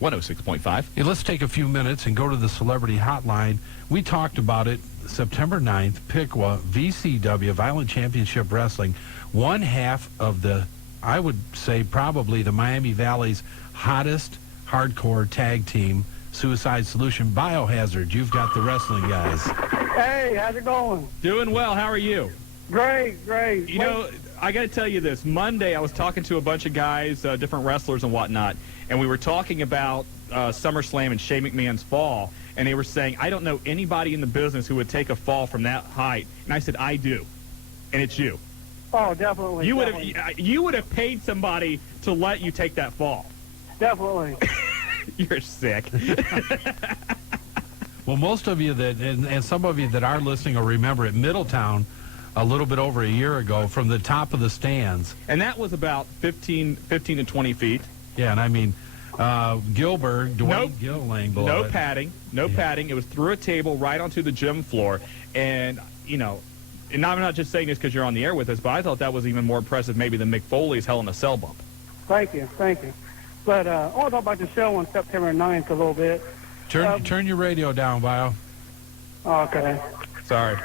106.5. Hey, let's take a few minutes and go to the celebrity hotline. We talked about it September 9th, Piqua, VCW, Violent Championship Wrestling, one half of the, I would say, probably the Miami Valley's hottest hardcore tag team, Suicide Solution Biohazard. You've got the wrestling guys. Hey, how's it going? Doing well. How are you? Great, great. You know, I got to tell you this. Monday, I was talking to a bunch of guys, different wrestlers and whatnot, and we were talking about SummerSlam and Shane McMahon's fall, and they were saying, I don't know anybody in the business who would take a fall from that height. And I said, I do, and it's you. Oh, definitely. You would have paid somebody to let you take that fall. Definitely. You're sick. Well, most of you that, and some of you that are listening will remember at Middletown a little bit over a year ago from the top of the stands. And that was about 15 to 20 feet. Yeah, and I mean, Gilbert, Dwayne Gilling. No padding. Padding. It was through a table right onto the gym floor. And, you know, and I'm not just saying this because you're on the air with us, but I thought that was even more impressive maybe than Mick Foley's Hell in a Cell bump. Thank you. But I want to talk about the show on September 9th a little bit. Turn your radio down, Bio. Okay. Sorry.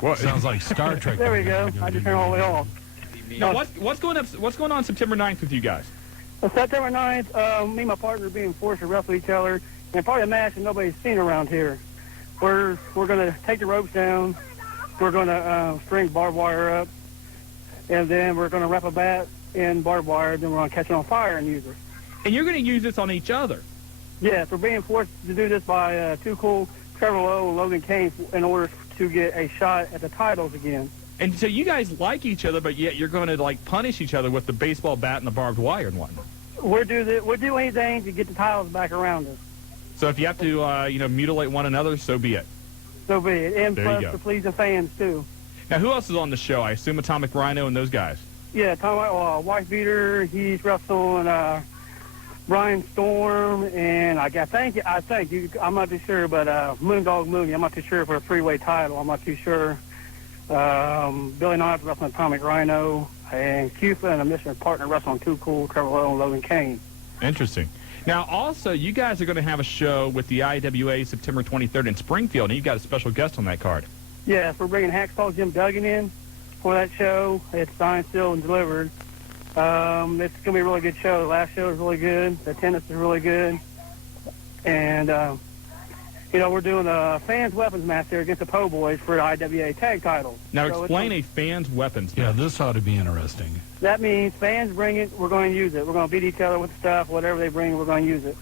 What? Sounds like Star Trek. There we go. I just turned all the way off. Now, what's going on September 9th with you guys? On September 9th, me and my partner are being forced to wrestle each other, and probably a match that nobody's seen around here. We're going to take the ropes down. We're going to string barbed wire up, and then we're going to wrap a bat in barbed wire, then we're going to catch it on fire and use it. And you're going to use this on each other? Yes, we're being forced to do this by Too Cool, Trevor Lowe, and Logan Kane in order to get a shot at the titles again. And so you guys like each other, but yet you're going to, like, punish each other with the baseball bat and the barbed wire and whatnot. We'll do anything to get the titles back around us. So if you have to, mutilate one another, so be it. So be it. And there plus to please the fans, too. Now, who else is on the show? I assume Atomic Rhino and those guys. Yeah, Wife Beater, he's wrestling Brian Storm, and I think I'm not too sure, but Moondog Mooney, I'm not too sure for a three-way title. I'm not too sure. Billy Knott wrestling Atomic Rhino, and Cufa and a mission partner wrestling Too Cool, Trevor Lowe, and Logan Kane. Interesting. Now, also, you guys are going to have a show with the IWA September 23rd in Springfield, and you've got a special guest on that card. Yes, we're bringing Hacksaw Jim Duggan in for that show. It's signed, sealed, and delivered. It's going to be a really good show. The last show was really good. The attendance is really good. And, we're doing a fans weapons match there against the Po' Boys for the IWA tag title. Now, explain a fans weapons match. Yeah, this ought to be interesting. That means fans bring it, we're going to use it. We're going to beat each other with stuff. Whatever they bring, we're going to use it.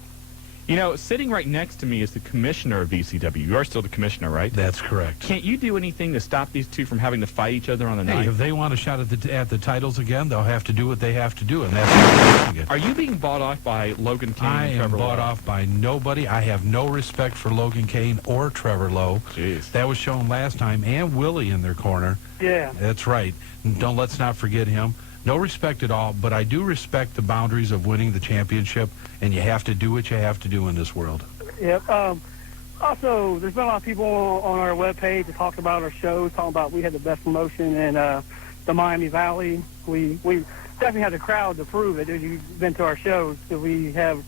You know, sitting right next to me is the commissioner of VCW. You are still the commissioner, right? That's correct. Can't you do anything to stop these two from having to fight each other on the night? If they want a shot at the titles again, they'll have to do what they have to do, and that's what they're doing. Are you being bought off by Logan Kane I and Trevor am bought Lowe? off by nobody. I have no respect for Logan Kane or Trevor Lowe. Jeez. That was shown last time, and Willie in their corner. Yeah. That's right. Let's not forget him. No respect at all, but I do respect the boundaries of winning the championship, and you have to do what you have to do in this world. Yep. Also, there's been a lot of people on our webpage that talk about our shows, talking about we had the best promotion in the Miami Valley. We definitely have the crowd to prove it. You've been to our shows, so we have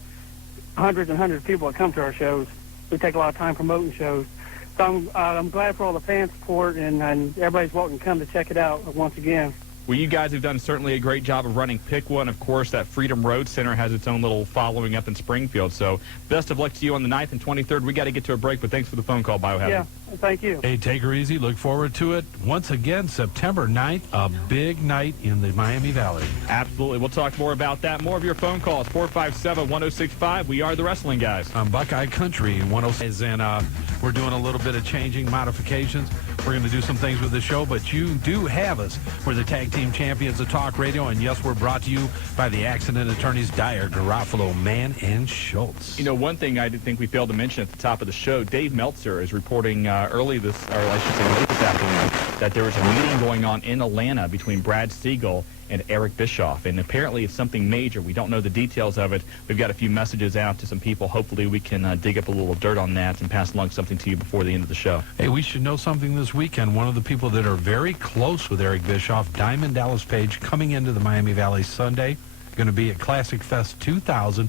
hundreds and hundreds of people that come to our shows. We take a lot of time promoting shows. So I'm glad for all the fan support, and everybody's welcome to come to check it out once again. Well, you guys have done certainly a great job of running Piqua, and, of course, that Freedom Road Center has its own little following up in Springfield. So best of luck to you on the 9th and 23rd. We got to get to a break, but thanks for the phone call, Biohazard. Yeah, thank you. Hey, take her easy. Look forward to it. Once again, September 9th, a big night in the Miami Valley. Absolutely. We'll talk more about that. More of your phone calls, 457-1065. We are the Wrestling Guys. On Buckeye Country 106, and we're doing a little bit of changing, modifications. We're going to do some things with the show, but you do have us. We're the Tag Team Champions of Talk Radio, and yes, we're brought to you by the accident attorneys Dyer, Garofalo, Mann, and Schultz. You know, one thing I did think we failed to mention at the top of the show, Dave Meltzer is reporting late this afternoon, that there was a meeting going on in Atlanta between Brad Siegel and Eric Bischoff, and apparently it's something major. We don't know the details of it. We've got a few messages out to some people. Hopefully we can dig up a little dirt on that and pass along something to you before the end of the show. Hey, we should know something this weekend. One of the people that are very close with Eric Bischoff, Diamond Dallas Page, coming into the Miami Valley Sunday, going to be at Classic Fest 2000.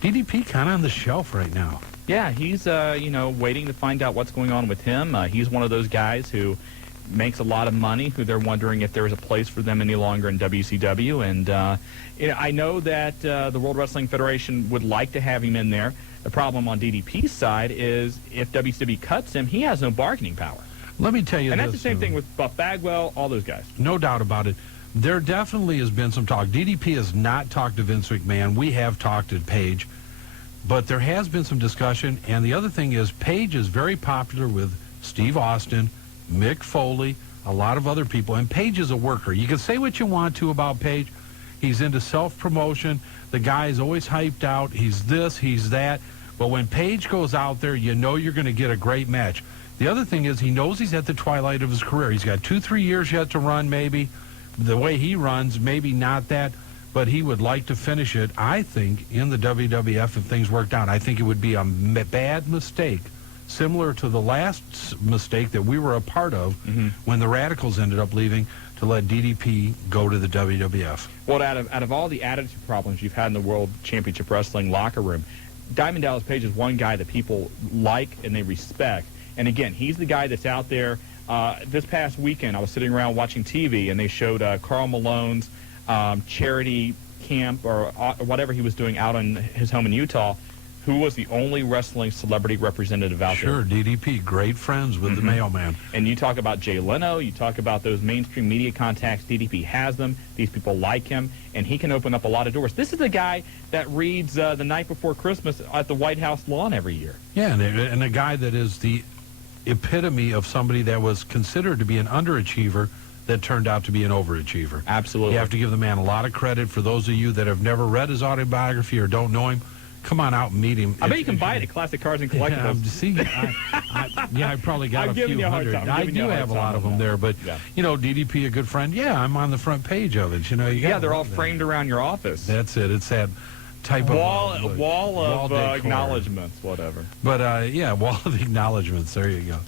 DDP kind of on the shelf right now. Yeah, he's, waiting to find out what's going on with him. He's one of those guys who makes a lot of money, who they're wondering if there is a place for them any longer in WCW. And I know that the World Wrestling Federation would like to have him in there. The problem on DDP's side is if WCW cuts him, he has no bargaining power. Let me tell you And this. that's the same thing with Buff Bagwell, all those guys. No doubt about it. There definitely has been some talk. DDP has not talked to Vince McMahon. We have talked to Paige. But there has been some discussion. And the other thing is Paige is very popular with Steve Austin, Mick Foley, a lot of other people. And Paige is a worker. You can say what you want to about Paige. He's into self-promotion. The guy is always hyped out. He's this, he's that. But when Paige goes out there, you know you're going to get a great match. The other thing is he knows he's at the twilight of his career. He's got 2-3 years yet to run, maybe. The way he runs, maybe not that. But he would like to finish it, I think, in the WWF if things worked out. I think it would be a bad mistake, similar to the last mistake that we were a part of when the Radicals ended up leaving, to let DDP go to the WWF. Well, out of all the attitude problems you've had in the World Championship Wrestling locker room, Diamond Dallas Page is one guy that people like and they respect. And again, he's the guy that's out there. This past weekend, I was sitting around watching TV, and they showed Karl Malone's charity camp or whatever he was doing out in his home in Utah, who was the only wrestling celebrity representative out there. Sure, DDP, great friends with the mailman. And you talk about Jay Leno, you talk about those mainstream media contacts, DDP has them, these people like him, and he can open up a lot of doors. This is the guy that reads The Night Before Christmas at the White House lawn every year. Yeah, and a guy that is the epitome of somebody that was considered to be an underachiever that turned out to be an overachiever. Absolutely. You have to give the man a lot of credit. For those of you that have never read his autobiography or don't know him, come on out and meet him. I bet you can buy it at Classic Cars and Collectibles. I probably got I'm a giving few you a hard hundred. time. I do have a lot of them there, but, DDP, a good friend. Yeah, I'm on the front page of it. They're all framed around your office. That's it. It's that type wall of of acknowledgments, whatever. But wall of acknowledgments. There you go.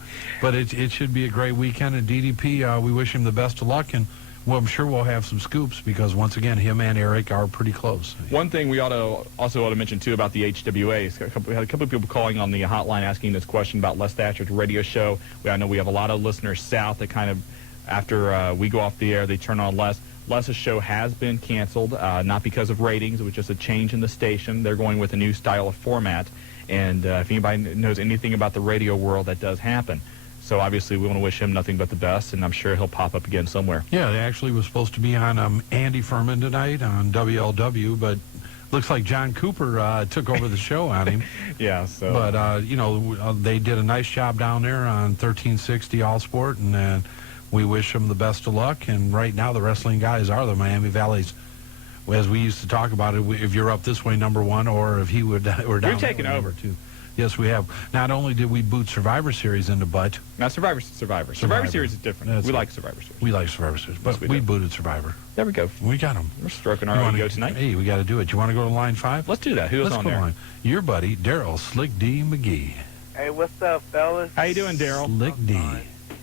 But it should be a great weekend. And DDP, we wish him the best of luck, and I'm sure we'll have some scoops because once again, him and Eric are pretty close. One thing we also ought to mention too about the HWA is we had a couple of people calling on the hotline asking this question about Les Thatcher's radio show. I know we have a lot of listeners south that kind of after we go off the air, they turn on Les. Les's show has been canceled, not because of ratings. It was just a change in the station. They're going with a new style of format. And if anybody knows anything about the radio world, that does happen. So obviously we want to wish him nothing but the best, and I'm sure he'll pop up again somewhere. Yeah, they actually was supposed to be on Andy Furman tonight on WLW, but looks like John Cooper took over the show on him. Yeah, so. But, they did a nice job down there on 1360 All Sport, and we wish them the best of luck. And right now the wrestling guys are the Miami Valley's, as we used to talk about it, if you're up this way, number one, or if he would, or down We've taken over. Number two. Yes, we have. Not only did we boot Survivor Series in the butt. Now, Survivor Series is different. That's we right. like Survivor Series. We like Survivor Series, but Yes, we booted Survivor. There we go. We got them. We're stroking our ego tonight. Hey, we got to do it. You want to go to line 5? Let's do that. Who's Let's on go there? line. Your buddy, Daryl Slick D. McGee. Hey, what's up, fellas? How you doing, Daryl? Slick D.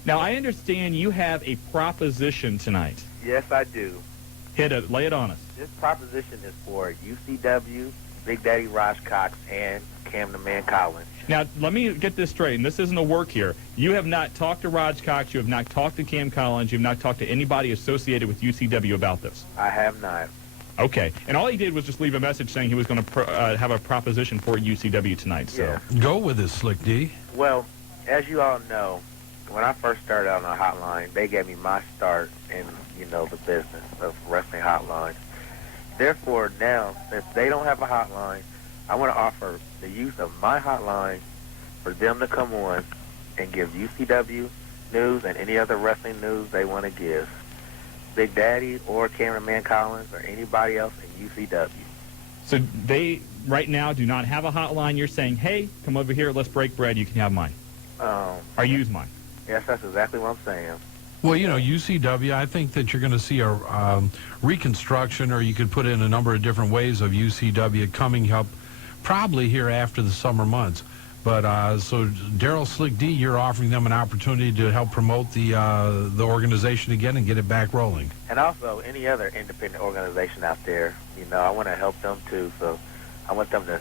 Now, I understand you have a proposition tonight. Yes, I do. Hit it. Lay it on us. This proposition is for UCW, Big Daddy Rosh Cox, and Cam the Man Collins. Now, let me get this straight, and this isn't a work here. You have not talked to Raj Cox. You have not talked to Cam Collins. You have not talked to anybody associated with UCW about this. I have not. Okay. And all he did was just leave a message saying he was going to have a proposition for UCW tonight. So. Yeah. Go with it, Slick D. Well, as you all know, when I first started out on the hotline, they gave me my start in, the business of wrestling hotlines. Therefore, now, since they don't have a hotline, I want to offer the use of my hotline for them to come on and give UCW news and any other wrestling news they want to give. Big Daddy or Cameraman Collins or anybody else in UCW. So they, right now, do not have a hotline. You're saying, hey, come over here, let's break bread, you can have mine. Or use mine. Yes, that's exactly what I'm saying. Well, UCW, I think that you're going to see a reconstruction, or you could put in a number of different ways of UCW coming up probably here after the summer months. But so Daryl Slick D, you're offering them an opportunity to help promote the organization again and get it back rolling. And also any other independent organization out there, I want to help them too. So I want them to,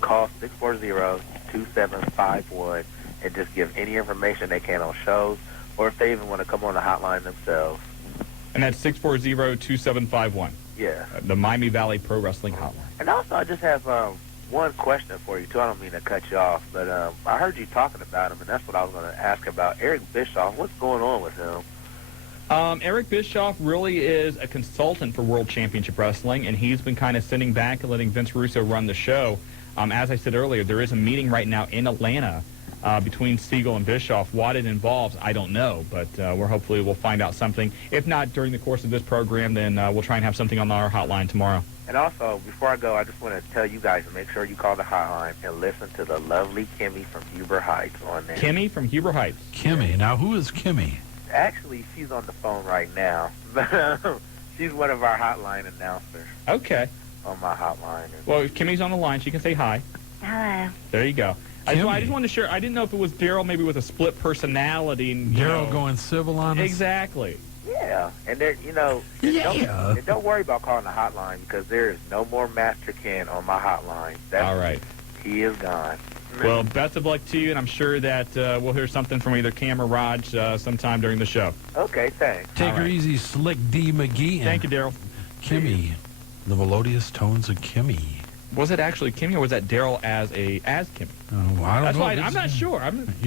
call 640-2751 and just give any information they can on shows, or if they even want to come on the hotline themselves. And that's 640-2751. Yeah. The Miami Valley Pro Wrestling Hotline. And also, I just have one question for you, too. I don't mean to cut you off, but I heard you talking about him, and that's what I was going to ask about. Eric Bischoff, what's going on with him? Eric Bischoff really is a consultant for World Championship Wrestling, and he's been kind of sitting back and letting Vince Russo run the show. As I said earlier, there is a meeting right now in Atlanta between Siegel and Bischoff. What it involves, I don't know, but hopefully we'll find out something. If not during the course of this program, then we'll try and have something on our hotline tomorrow. And also, before I go, I just want to tell you guys to make sure you call the hotline and listen to the lovely Kimmy from Huber Heights on there. Kimmy from Huber Heights. Kimmy. Now, who is Kimmy? Actually, she's on the phone right now. She's one of our hotline announcers. Okay. On my hotline. Well, if Kimmy's on the line, she can say hi. Hello. There you go. I Kimmy. just wanted to share. I didn't know if it was Daryl, maybe with a split personality. And, Daryl going civil on us? Exactly. Yeah, and there, don't worry about calling the hotline because there is no more Master Ken on my hotline. All right. He is gone. Well, best of luck to you, and I'm sure that we'll hear something from either Cam or Raj sometime during the show. Okay, thanks. Take her easy, Slick D. McGee. Thank you, Daryl. Kimmy, the melodious tones of Kimmy. Was it actually Kimmy, or was that Daryl as Kimmy? Oh, I don't That's know. why I'm not sure.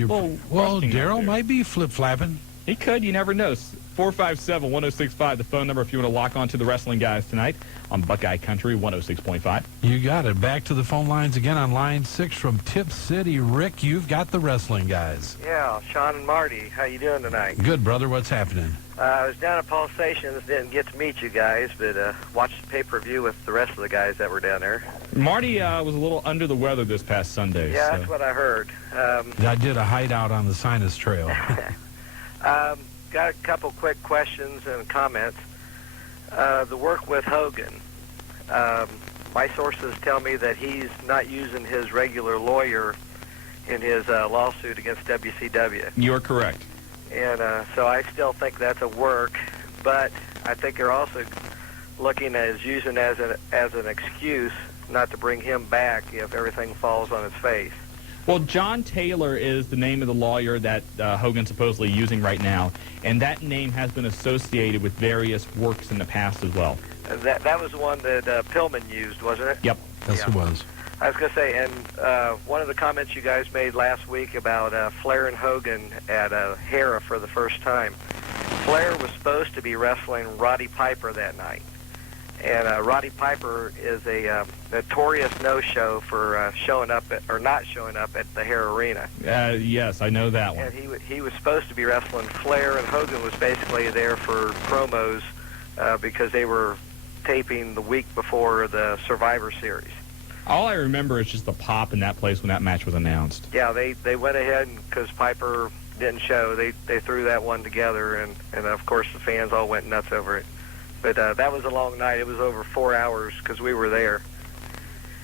Well, Daryl might be flip-flapping. He could. You never know. 457-1065, the phone number if you want to lock on to the wrestling guys tonight on Buckeye Country 106.5. You got it. Back to the phone lines again on line 6 from Tip City. Rick, you've got the wrestling guys. Yeah, Shawn and Marty. How you doing tonight? Good, brother. What's happening? I was down at Pulsations, didn't get to meet you guys, but watched the pay-per-view with the rest of the guys that were down there. Marty was a little under the weather this past Sunday. Yeah, so. that's what I heard. I did a hideout on the Sinus Trail. Got a couple quick questions and comments. The work with Hogan. My sources tell me that he's not using his regular lawyer in his lawsuit against WCW. You're correct. And so I still think that's a work, but I think they're also looking at using as an excuse not to bring him back if everything falls on its face. Well, John Taylor is the name of the lawyer that Hogan's supposedly using right now, and that name has been associated with various works in the past as well. That was the one that Pillman used, wasn't it? Yep. Yes, it was. I was going to say, and one of the comments you guys made last week about Flair and Hogan at Hera for the first time, Flair was supposed to be wrestling Roddy Piper that night. And Roddy Piper is a notorious no-show for showing up or not showing up at the Hare Arena. Yes, I know that one. And he was supposed to be wrestling Flair, and Hogan was basically there for promos because they were taping the week before the Survivor Series. All I remember is just the pop in that place when that match was announced. Yeah, they went ahead because Piper didn't show. They threw that one together, and of course the fans all went nuts over it. But that was a long night. It was over 4 hours because we were there.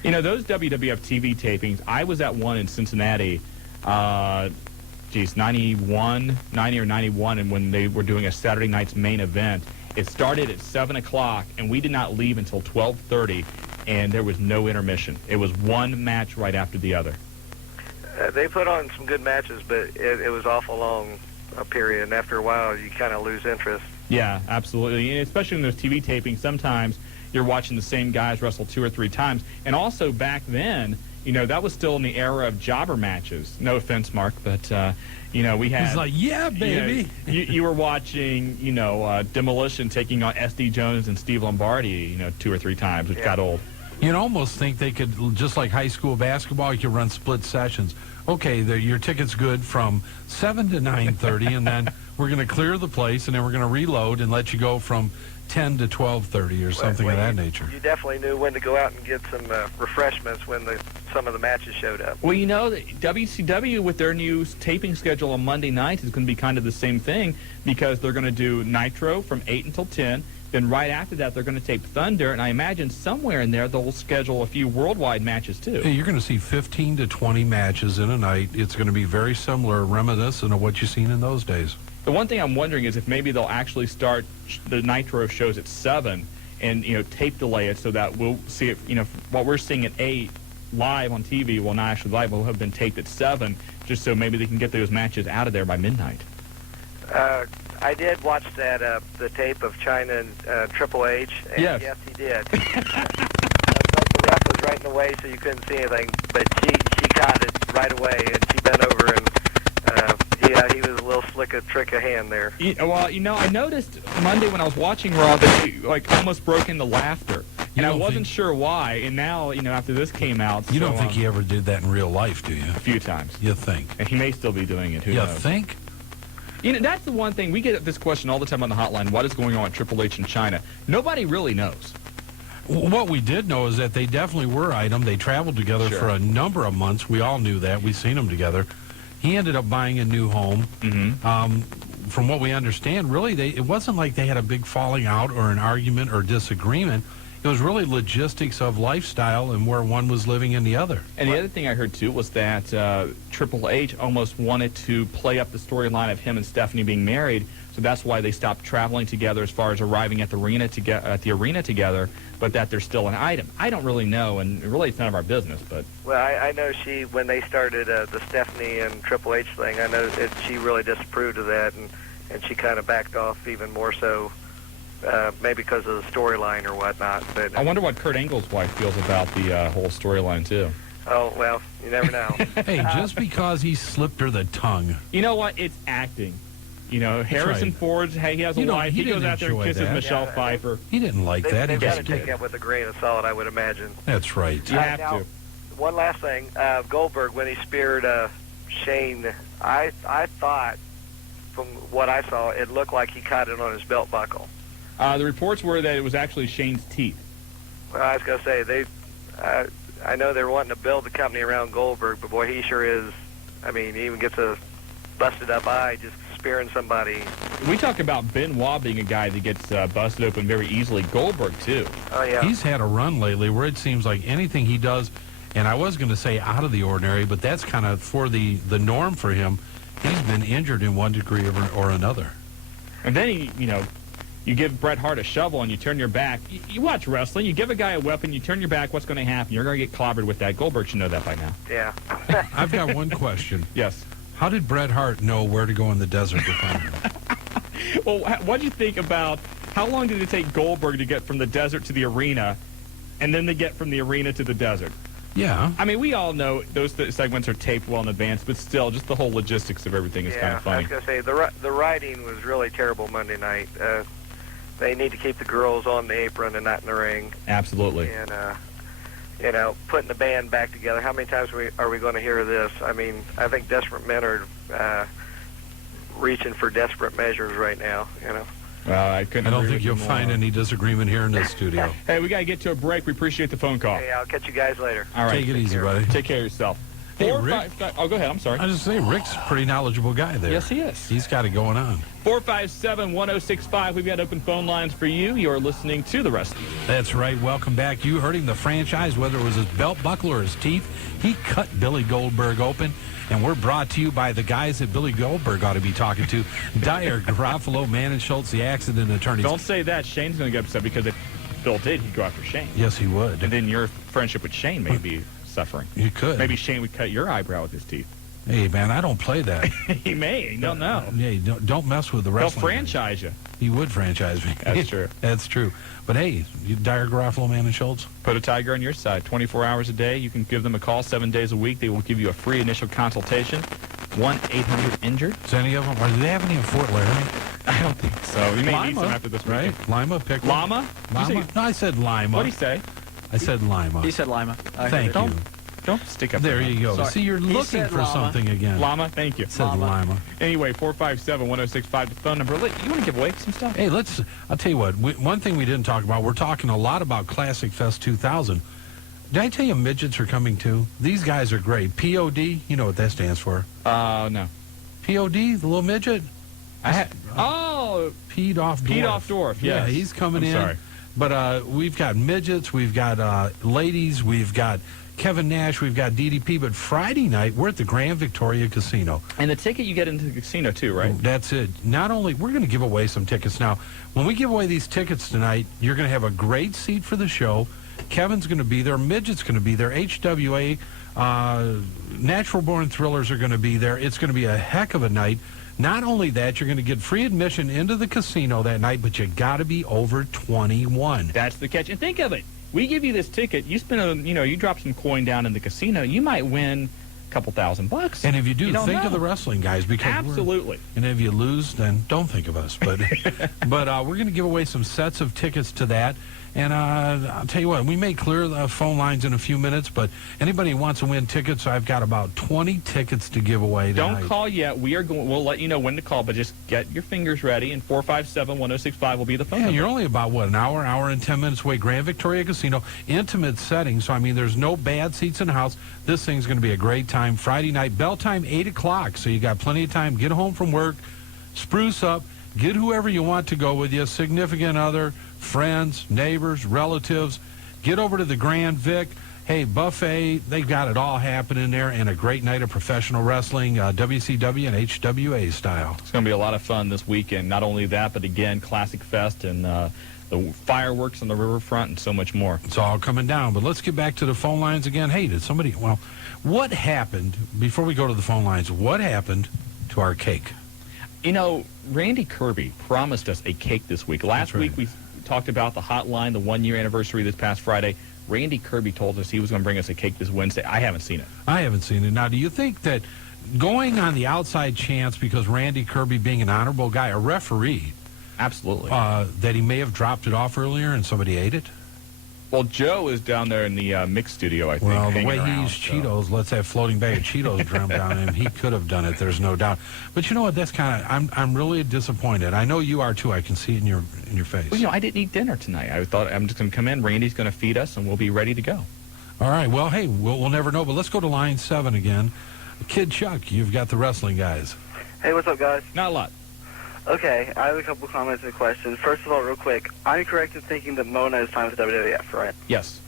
You know, those WWF TV tapings, I was at one in Cincinnati, 90 or 91, and when they were doing a Saturday night's main event. It started at 7 o'clock, and we did not leave until 12:30, and there was no intermission. It was one match right after the other. They put on some good matches, but it was awful long a period, and after a while you kind of lose interest. Yeah, absolutely. And especially in those TV tapings, sometimes you're watching the same guys wrestle 2 or 3 times. And also back then, you know, that was still in the era of jobber matches. No offense, Mark, but, you know, we had... He's like, yeah, baby. You were watching, you know, Demolition taking on S.D. Jones and Steve Lombardi, you know, 2 or 3 times, which got old. You'd almost think they could, just like high school basketball, you could run split sessions. Okay, your ticket's good from 7 to 9:30, and then we're going to clear the place, and then we're going to reload and let you go from 10 to 12:30 or something of that nature. You definitely knew when to go out and get some refreshments when some of the matches showed up. Well, you know, WCW with their new taping schedule on Monday nights is going to be kind of the same thing because they're going to do Nitro from 8 until 10. Then right after that, they're going to tape Thunder, and I imagine somewhere in there they'll schedule a few worldwide matches, too. Hey, you're going to see 15 to 20 matches in a night. It's going to be very similar, reminiscent of what you've seen in those days. The one thing I'm wondering is if maybe they'll actually start the Nitro shows at 7, and tape delay it so that we'll see it. What we're seeing at 8 live on TV, well, not actually live, will have been taped at 7, just so maybe they can get those matches out of there by midnight. I did watch that the tape of China and Triple H, and yes he did. The ref was right in the way, so you couldn't see anything, but she caught it right away, and she bent over, and he was a little trick of hand there. Well, I noticed Monday when I was watching Raw that he almost broke into laughter, and I wasn't sure why. And now, after this came out, you don't think he ever did that in real life, do you? A few times. You think? And he may still be doing it. Who knows? You think? That's the one thing. We get this question all the time on the hotline. What is going on with Triple H in China? Nobody really knows. What we did know is that they definitely were item. They traveled together for a number of months. We all knew that. We've seen them together. He ended up buying a new home. Mm-hmm. From what we understand, really, it wasn't like they had a big falling out or an argument or disagreement. It was really logistics of lifestyle and where one was living in the other. And the other thing I heard, too, was that Triple H almost wanted to play up the storyline of him and Stephanie being married, so that's why they stopped traveling together as far as arriving at the arena together, but that they're still an item. I don't really know, and really it's none of our business. But well, I know when they started the Stephanie and Triple H thing, I know she really disapproved of that, and she kind of backed off even more so. Maybe because of the storyline or whatnot. But I wonder what Kurt Angle's wife feels about the whole storyline, too. Oh, well, you never know. Hey, just because he slipped her the tongue. You know what? It's acting. Harrison Ford, hey, he has a wife. He goes out there and kisses Michelle Pfeiffer. He didn't like that. They've got to take that with a grain of salt, I would imagine. That's right. You have to. One last thing. Goldberg, when he speared Shane, I thought, from what I saw, it looked like he caught it on his belt buckle. The reports were that it was actually Shane's teeth. Well, I was going to say, I know they're wanting to build the company around Goldberg, but boy, he sure is. I mean, he even gets a busted up eye just spearing somebody. We talk about Benoit being a guy that gets busted open very easily. Goldberg, too. Oh, yeah. He's had a run lately where it seems like anything he does, and I was going to say out of the ordinary, but that's kind of for the norm for him. He's been injured in one degree or another. And then, you give Bret Hart a shovel and you turn your back. You watch wrestling. You give a guy a weapon, you turn your back, what's going to happen? You're going to get clobbered with that. Goldberg should know that by now. Yeah. I've got one question. Yes. How did Bret Hart know where to go in the desert to find him? Well, what do you think about how long did it take Goldberg to get from the desert to the arena and then to get from the arena to the desert? Yeah. I mean, we all know those segments are taped well in advance, but still, just the whole logistics of everything is kind of funny. I was going to say, the writing was really terrible Monday night. They need to keep the girls on the apron and not in the ring. Absolutely. And, putting the band back together. How many times are we going to hear this? I mean, I think desperate men are reaching for desperate measures right now, Well, I don't think you'll find any disagreement here in this studio. Hey, we got to get to a break. We appreciate the phone call. Hey, I'll catch you guys later. All right. Take it easy, buddy. Take care of yourself. Hey, Rick. Oh, go ahead. I'm sorry. I just say Rick's a pretty knowledgeable guy there. Yes, he is. He's got it going on. 457-1065. We've got open phone lines for you. You're listening to The Wrestling. That's right. Welcome back. You heard him, the franchise, whether it was his belt buckle or his teeth. He cut Billy Goldberg open. And we're brought to you by the guys that Billy Goldberg ought to be talking to. Dyer, Garofalo, Mann and Schultz, the accident attorneys. Don't say that. Shane's going to get upset because if Bill did, he'd go after Shane. Yes, he would. And then your friendship with Shane may be suffering. You could. Maybe Shane would cut your eyebrow with his teeth. Hey, man, I don't play that. He may. You don't know. Yeah, don't mess with the wrestling. He'll franchise you. He would franchise me. That's true. That's true. But, hey, Dyer, Garofalo, Mann and Schultz. Put a Tiger on your side. 24 hours a day. You can give them a call 7 days a week. They will give you a free initial consultation. 1-800-INJURED. Is any of them? Do they have any in Fort Laramie? I don't think so. You may Lima, need some after this right? weekend. Lima, Pickle. Lima? Lima? No, I said Lima. What did he say? I said Lima. He said Lima. Thank you. Don't stick up There you go. Sorry. See, you're He looking said for llama. something again. Llama, thank you. Said Lima. Anyway, 457-1065, the phone number. You want to give away some stuff? Hey, I'll tell you what, one thing we didn't talk about, we're talking a lot about Classic Fest 2000. Did I tell you midgets are coming too? These guys are great. POD, you know what that stands for? No. POD, the little midget? Peed off dwarf. Peed off dwarf, Yeah, yes. he's coming in. Sorry. But we've got midgets, we've got ladies, we've got Kevin Nash, we've got DDP. But Friday night, we're at the Grand Victoria Casino. And the ticket you get into the casino, too, right? That's it. Not only, we're going to give away some tickets. Now, when we give away these tickets tonight, you're going to have a great seat for the show. Kevin's going to be there. Midget's going to be there. HWA, Natural Born Thrillers are going to be there. It's going to be a heck of a night. Not only that, you're going to get free admission into the casino that night, but you got to be over 21. That's the catch. And think of it. We give you this ticket. You spend you drop some coin down in the casino. You might win a couple $1,000. And if you do, think of the wrestling guys. Because absolutely. And if you lose, then don't think of us. But we're going to give away some sets of tickets to that. And I'll tell you what, we may clear the phone lines in a few minutes, but anybody who wants to win tickets, I've got about 20 tickets to give away tonight. Don't call yet. We'll let you know when to call, but just get your fingers ready, and 457-1065 will be the phone number. You're only about, an hour and 10 minutes away. Grand Victoria Casino, intimate setting, so, there's no bad seats in the house. This thing's going to be a great time. Friday night, bell time, 8 o'clock, so you got plenty of time. Get home from work, spruce up, get whoever you want to go with you, significant other, friends, neighbors, relatives. Get over to the Grand Vic. Hey, buffet, they've got it all happening there, and a great night of professional wrestling, WCW and HWA style. It's going to be a lot of fun this weekend. Not only that, but again, Classic Fest and the fireworks on the riverfront and so much more. It's all coming down. But let's get back to the phone lines again. Hey, what happened, before we go to the phone lines, what happened to our cake? Randy Kirby promised us a cake this week. Last week we talked about the hotline, the 1-year anniversary this past Friday. Randy Kirby told us he was going to bring us a cake this Wednesday. I haven't seen it. I haven't seen it. Now, do you think that going on the outside chance, because Randy Kirby being an honorable guy, a referee, absolutely, that he may have dropped it off earlier and somebody ate it? Well, Joe is down there in the mix studio, I think. Well, the way he used Cheetos, let's have floating bag of Cheetos drummed down him. He could have done it, there's no doubt. But you know what? That's kind of, I'm really disappointed. I know you are too. I can see it in your face. Well, I didn't eat dinner tonight. I thought I'm just going to come in. Randy's going to feed us, and we'll be ready to go. All right. Well, hey, we'll never know. But let's go to line 7 again. Kid Chuck, you've got the wrestling guys. Hey, what's up, guys? Not a lot. Okay, I have a couple comments and questions. First of all, real quick, I'm correct in thinking that Mona is signed with WWF, right? Yes.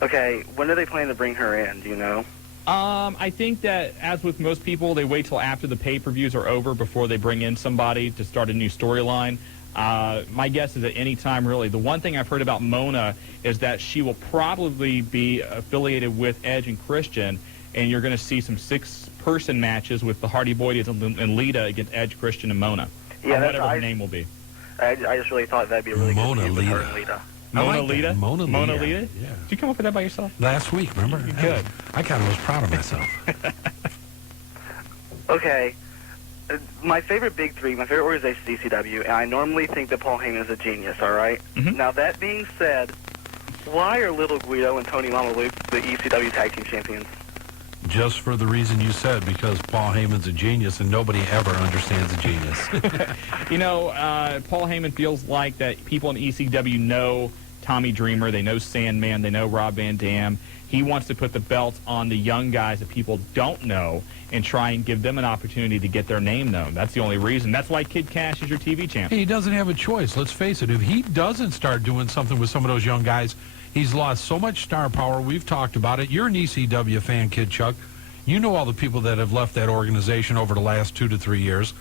Okay, when do they plan to bring her in? Do you know? I think that, as with most people, they wait till after the pay-per-views are over before they bring in somebody to start a new storyline. My guess is at any time, really. The one thing I've heard about Mona is that she will probably be affiliated with Edge and Christian, and you're going to see some 6-person matches with the Hardy Boys and Lita against Edge, Christian, and Mona. Yeah, whatever her name will be. I just really thought that'd be a really Mona good Lita. with her and Lita. Mona Lita? Mona Lita? Yeah. Yeah. Did you come up with that by yourself? Last week, remember? Good. I kind of was proud of myself. Okay. My favorite big three, my favorite organization is ECW, and I normally think that Paul Heyman is a genius, all right? Mm-hmm. Now, that being said, why are Little Guido and Tony Mama Luke the ECW Tag Team Champions? Just for the reason you said, because Paul Heyman's a genius and nobody ever understands a genius. Paul Heyman feels like that people in ECW know Tommy Dreamer, they know Sandman, they know Rob Van Dam. He wants to put the belt on the young guys that people don't know and try and give them an opportunity to get their name known. That's the only reason. That's why Kid Cash is your TV champ. He doesn't have a choice. Let's face it. If he doesn't start doing something with some of those young guys, he's lost so much star power. We've talked about it. You're an ECW fan, Kid Chuck. You know all the people that have left that organization over the last 2 to 3 years.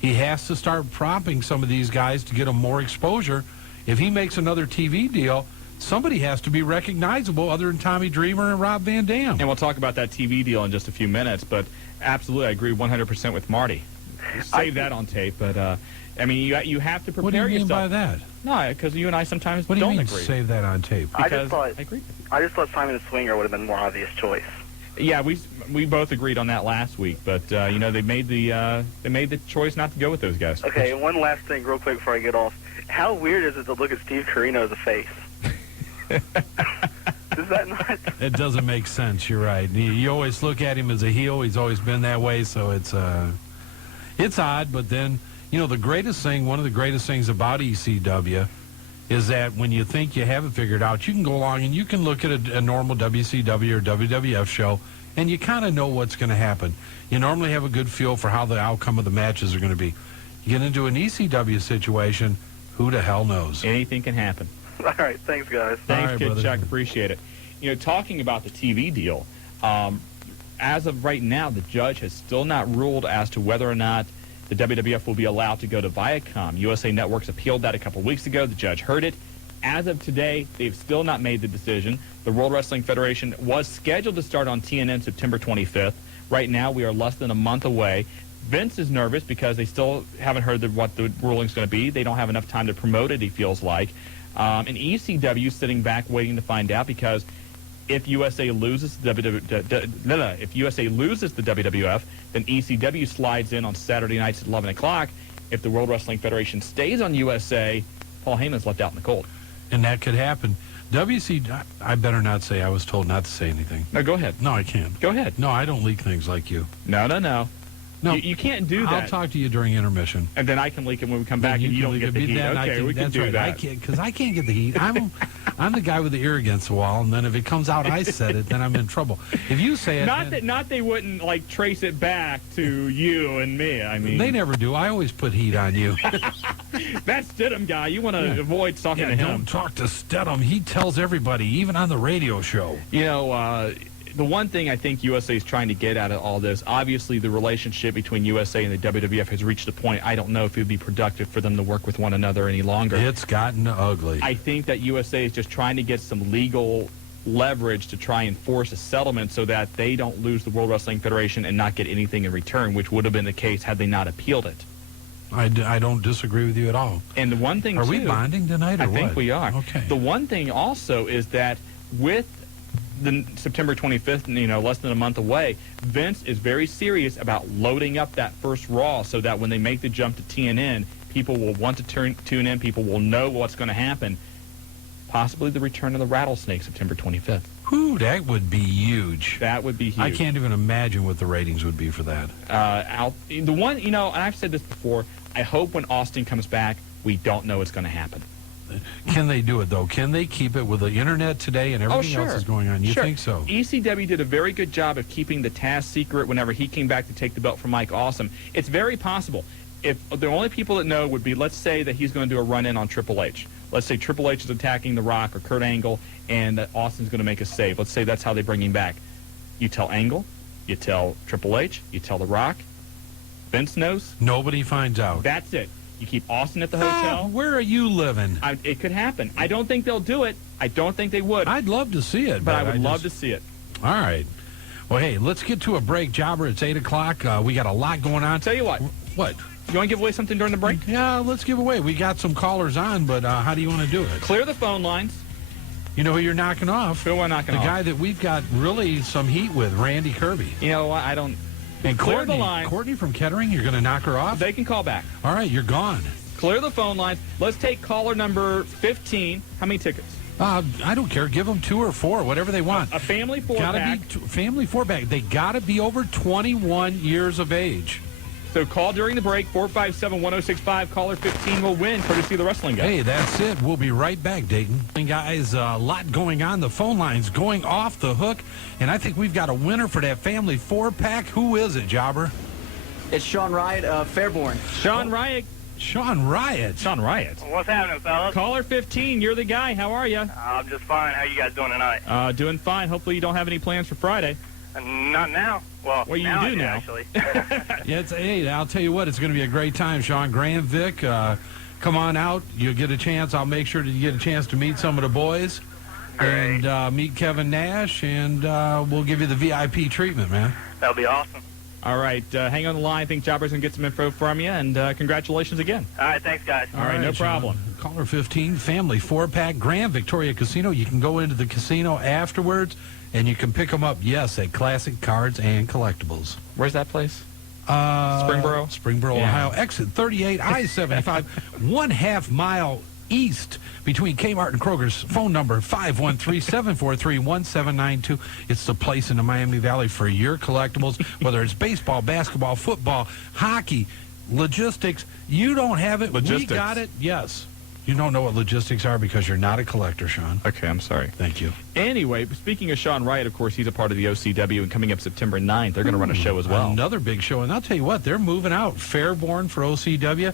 He has to start propping some of these guys to get them more exposure. If he makes another TV deal, somebody has to be recognizable other than Tommy Dreamer and Rob Van Dam. And we'll talk about that TV deal in just a few minutes, but absolutely, I agree 100% with Marty. Save that on tape, but, you have to prepare yourself. What do you mean by that? No, because you and I sometimes what do you don't mean, agree. Save that on tape? Because I agree. I just thought Simon and Swinger would have been a more obvious choice. Yeah, we both agreed on that last week, but they made the choice not to go with those guys. Okay, and one last thing real quick before I get off. How weird is it to look at Steve Corino as a face? Is that not? It doesn't make sense. You're right. You always look at him as a heel. He's always been that way, so it's odd. But then, one of the greatest things about ECW is that when you think you have it figured out, you can go along and you can look at a normal WCW or WWF show, and you kind of know what's going to happen. You normally have a good feel for how the outcome of the matches are going to be. You get into an ECW situation, who the hell knows? Anything can happen. All right, thanks, guys. Thanks, right, Kid brother. Chuck. Appreciate it. talking about the TV deal, as of right now, the judge has still not ruled as to whether or not the WWF will be allowed to go to Viacom. USA Networks appealed that a couple weeks ago. The judge heard it. As of today, they've still not made the decision. The World Wrestling Federation was scheduled to start on TNN September 25th. Right now, we are less than a month away. Vince is nervous because they still haven't heard what the ruling's going to be. They don't have enough time to promote it, he feels like. And ECW sitting back waiting to find out, because if USA loses the WWF, then ECW slides in on Saturday nights at 11 o'clock. If the World Wrestling Federation stays on USA, Paul Heyman's left out in the cold. And that could happen. I better not say. I was told not to say anything. No, go ahead. No, I can't. Go ahead. No, I don't leak things like you. No. No, you can't do that. I'll talk to you during intermission. And then I can leak it when we come back, and you don't get the heat. Okay, we can do that. Because I can't get the heat. I'm the guy with the ear against the wall, and then if it comes out I said it, then I'm in trouble. If you say it... Not they wouldn't, trace it back to you and me. I mean... They never do. I always put heat on you. That Stidham guy, you want to avoid talking to him. Don't talk to Stidham. He tells everybody, even on the radio show. The one thing I think USA is trying to get out of all this, obviously the relationship between USA and the WWF has reached a point. I don't know if it would be productive for them to work with one another any longer. It's gotten ugly. I think that USA is just trying to get some legal leverage to try and force a settlement so that they don't lose the World Wrestling Federation and not get anything in return, which would have been the case had they not appealed it. I don't disagree with you at all. And the one thing, Are we bonding tonight or what? I think we are. Okay. The one thing also is that with the September 25th, less than a month away, Vince is very serious about loading up that first Raw so that when they make the jump to TNN, people will want to tune in, people will know what's going to happen. Possibly the return of the Rattlesnake, September 25th. Ooh, that would be huge. That would be huge. I can't even imagine what the ratings would be for that. The one, and I've said this before, I hope when Austin comes back, we don't know what's going to happen. Can they do it, though? Can they keep it with the Internet today and everything else is going on? You think so? ECW did a very good job of keeping the Taz secret whenever he came back to take the belt from Mike Awesome. It's very possible. If the only people that know would be, let's say that he's going to do a run-in on Triple H. Let's say Triple H is attacking The Rock or Kurt Angle, and that Austin's going to make a save. Let's say that's how they bring him back. You tell Angle, you tell Triple H, you tell The Rock. Vince knows. Nobody finds out. That's it. You keep Austin at the hotel. Where are you living? It could happen. I don't think they'll do it. I don't think they would. I'd love to see it. But I would love to see it. All right. Well, hey, let's get to a break, Jobber. It's 8 o'clock. We got a lot going on. Tell you what. What? You want to give away something during the break? Yeah, let's give away. We got some callers on, but how do you want to do it? Clear the phone lines. You know who you're knocking off? Who am I knocking off? The guy that we've got really some heat with, Randy Kirby. You know what? I don't... And clear the line. Courtney from Kettering, you're going to knock her off? They can call back. All right, you're gone. Clear the phone lines. Let's take caller number 15. How many tickets? I don't care. Give them 2 or 4, whatever they want. A family 4-pack. Family 4-pack. They got to be over 21 years of age. So call during the break, 457-1065. Caller 15 will win, courtesy of the Wrestling Guy. Hey, that's it. We'll be right back, Dayton. And guys, a lot going on. The phone line's going off the hook, and I think we've got a winner for that family 4-pack. Who is it, Jobber? It's Shawn Riot of Fairborn. Shawn Riot. Shawn Riot. Shawn Riot. What's happening, fellas? Caller 15, you're the guy. How are you? I'm just fine. How you guys doing tonight? Doing fine. Hopefully you don't have any plans for Friday. Not now. Well, you now do I now. Actually. Yeah, hey, I'll tell you what, it's going to be a great time, Sean. Graham, Vic, come on out. You'll get a chance. I'll make sure that you get a chance to meet some of the boys. Great. And meet Kevin Nash, and we'll give you the VIP treatment, man. That'll be awesome. All right, hang on the line. I think Jobber's going to get some info from you, and congratulations again. All right, thanks, guys. All right, no problem. Sean. Caller 15, family 4-pack, Grand Victoria Casino. You can go into the casino afterwards, and you can pick them up, yes, at Classic Cards and Collectibles. Where's that place? Springboro? Springboro, Ohio. Exit 38, I-75, 1/2 mile east between Kmart and Kroger's. Phone number 513-743-1792. It's the place in the Miami Valley for your collectibles, whether it's baseball, basketball, football, hockey, logistics. You don't have it. Logistics. We got it. Yes. You don't know what logistics are because you're not a collector, Sean. Okay, I'm sorry. Thank you. Anyway, speaking of Shawn Riot, of course, he's a part of the OCW, and coming up September 9th, they're going to run a show as well. Another big show. And I'll tell you what, they're moving out. Fairborn for OCW.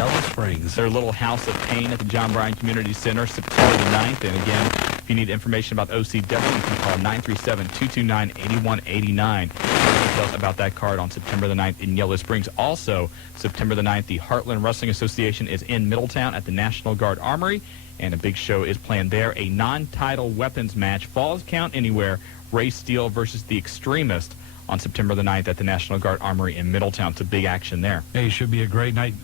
Yellow Springs. Their little House of Pain at the John Bryan Community Center, September the 9th. And again, if you need information about OCW, you can call 937-229-8189. Details about that card on September the 9th in Yellow Springs. Also, September the 9th, the Heartland Wrestling Association is in Middletown at the National Guard Armory, and a big show is planned there. A non-title weapons match, Falls Count Anywhere, Ray Steele versus the Extremist, on September the 9th at the National Guard Armory in Middletown. It's a big action there. Hey, it should be a great night.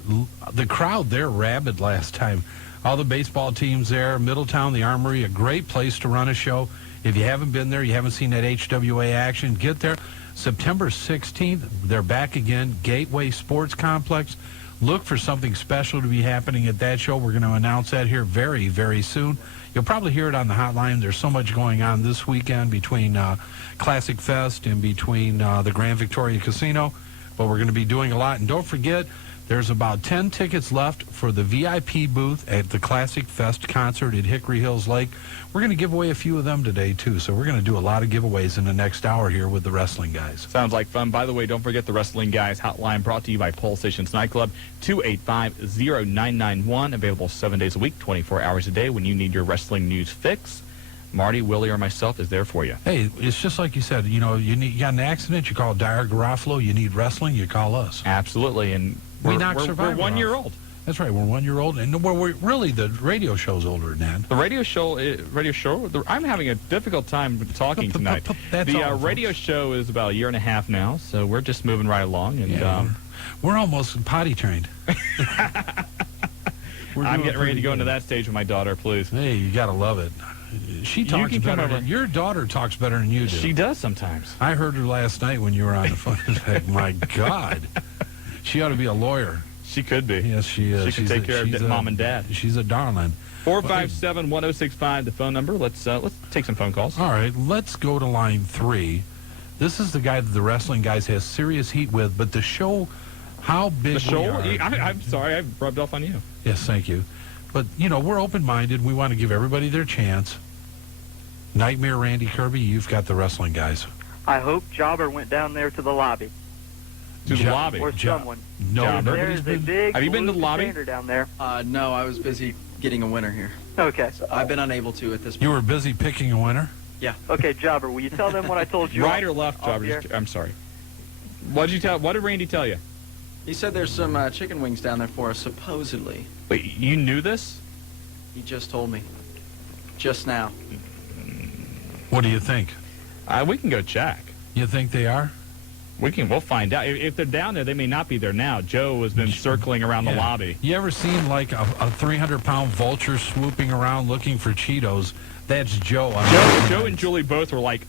The crowd there rabid last time. All the baseball teams there, Middletown, the Armory, a great place to run a show. If you haven't been there, you haven't seen that HWA action, get there. September 16th, they're back again, Gateway Sports Complex. Look for something special to be happening at that show. We're going to announce that here very, very soon. You'll probably hear it on the hotline. There's so much going on this weekend between Classic Fest and between the Grand Victoria Casino. But we're going to be doing a lot. And don't forget, there's about 10 tickets left for the VIP booth at the Classic Fest concert at Hickory Hills Lake. We're going to give away a few of them today, too. So we're going to do a lot of giveaways in the next hour here with the Wrestling Guys. Sounds like fun. By the way, don't forget the Wrestling Guys hotline brought to you by Pole Stations Nightclub, 285-0991, available 7 days a week, 24 hours a day when you need your wrestling news fix. Marty, Willie, or myself is there for you. Hey, it's just like you said, you know, you got an accident, you call Dyer Garofalo, you need wrestling, you call us. Absolutely, and we're 1 year old. That's right, we're 1 year old, and we're really, the radio show's older than that. The radio show, I'm having a difficult time talking tonight. The radio show is about a year and a half now, so we're just moving right along. And we're almost potty trained. I'm getting ready to go into that stage with my daughter, please. Hey, you got to love it. She talks better. Your daughter talks better than you do. She does sometimes. I heard her last night when you were on the phone. Like, my God. She ought to be a lawyer. She could be. Yes, she is. She can take care of mom and dad. She's a darling. 457-1065, the phone number. Let's take some phone calls. All right, let's go to line 3. This is the guy that the Wrestling Guys has serious heat with, but the show, how big the show? we are. I'm sorry, I rubbed off on you. Yes, thank you. But, you know, we're open-minded. We want to give everybody their chance. Nightmare Randy Kirby, you've got the Wrestling Guys. I hope Jobber went down there to the lobby. To the lobby? Or someone. No, There is a big Have you been to the lobby? container down there. No, I was busy getting a winner here. Okay. So I've been unable to at this point. You were busy picking a winner? Yeah. Okay, Jobber, will you tell them what I told you? Right or left, Jobber? I'm sorry. What did Randy tell you? He said there's some chicken wings down there for us, supposedly. Wait, you knew this? He just told me. Just now. What do you think? We can go check. You think they are? We'll find out. If they're down there, they may not be there now. Joe has been circling around the lobby. You ever seen like a 300-pound vulture swooping around looking for Cheetos? That's Joe. Joe and Julie both were like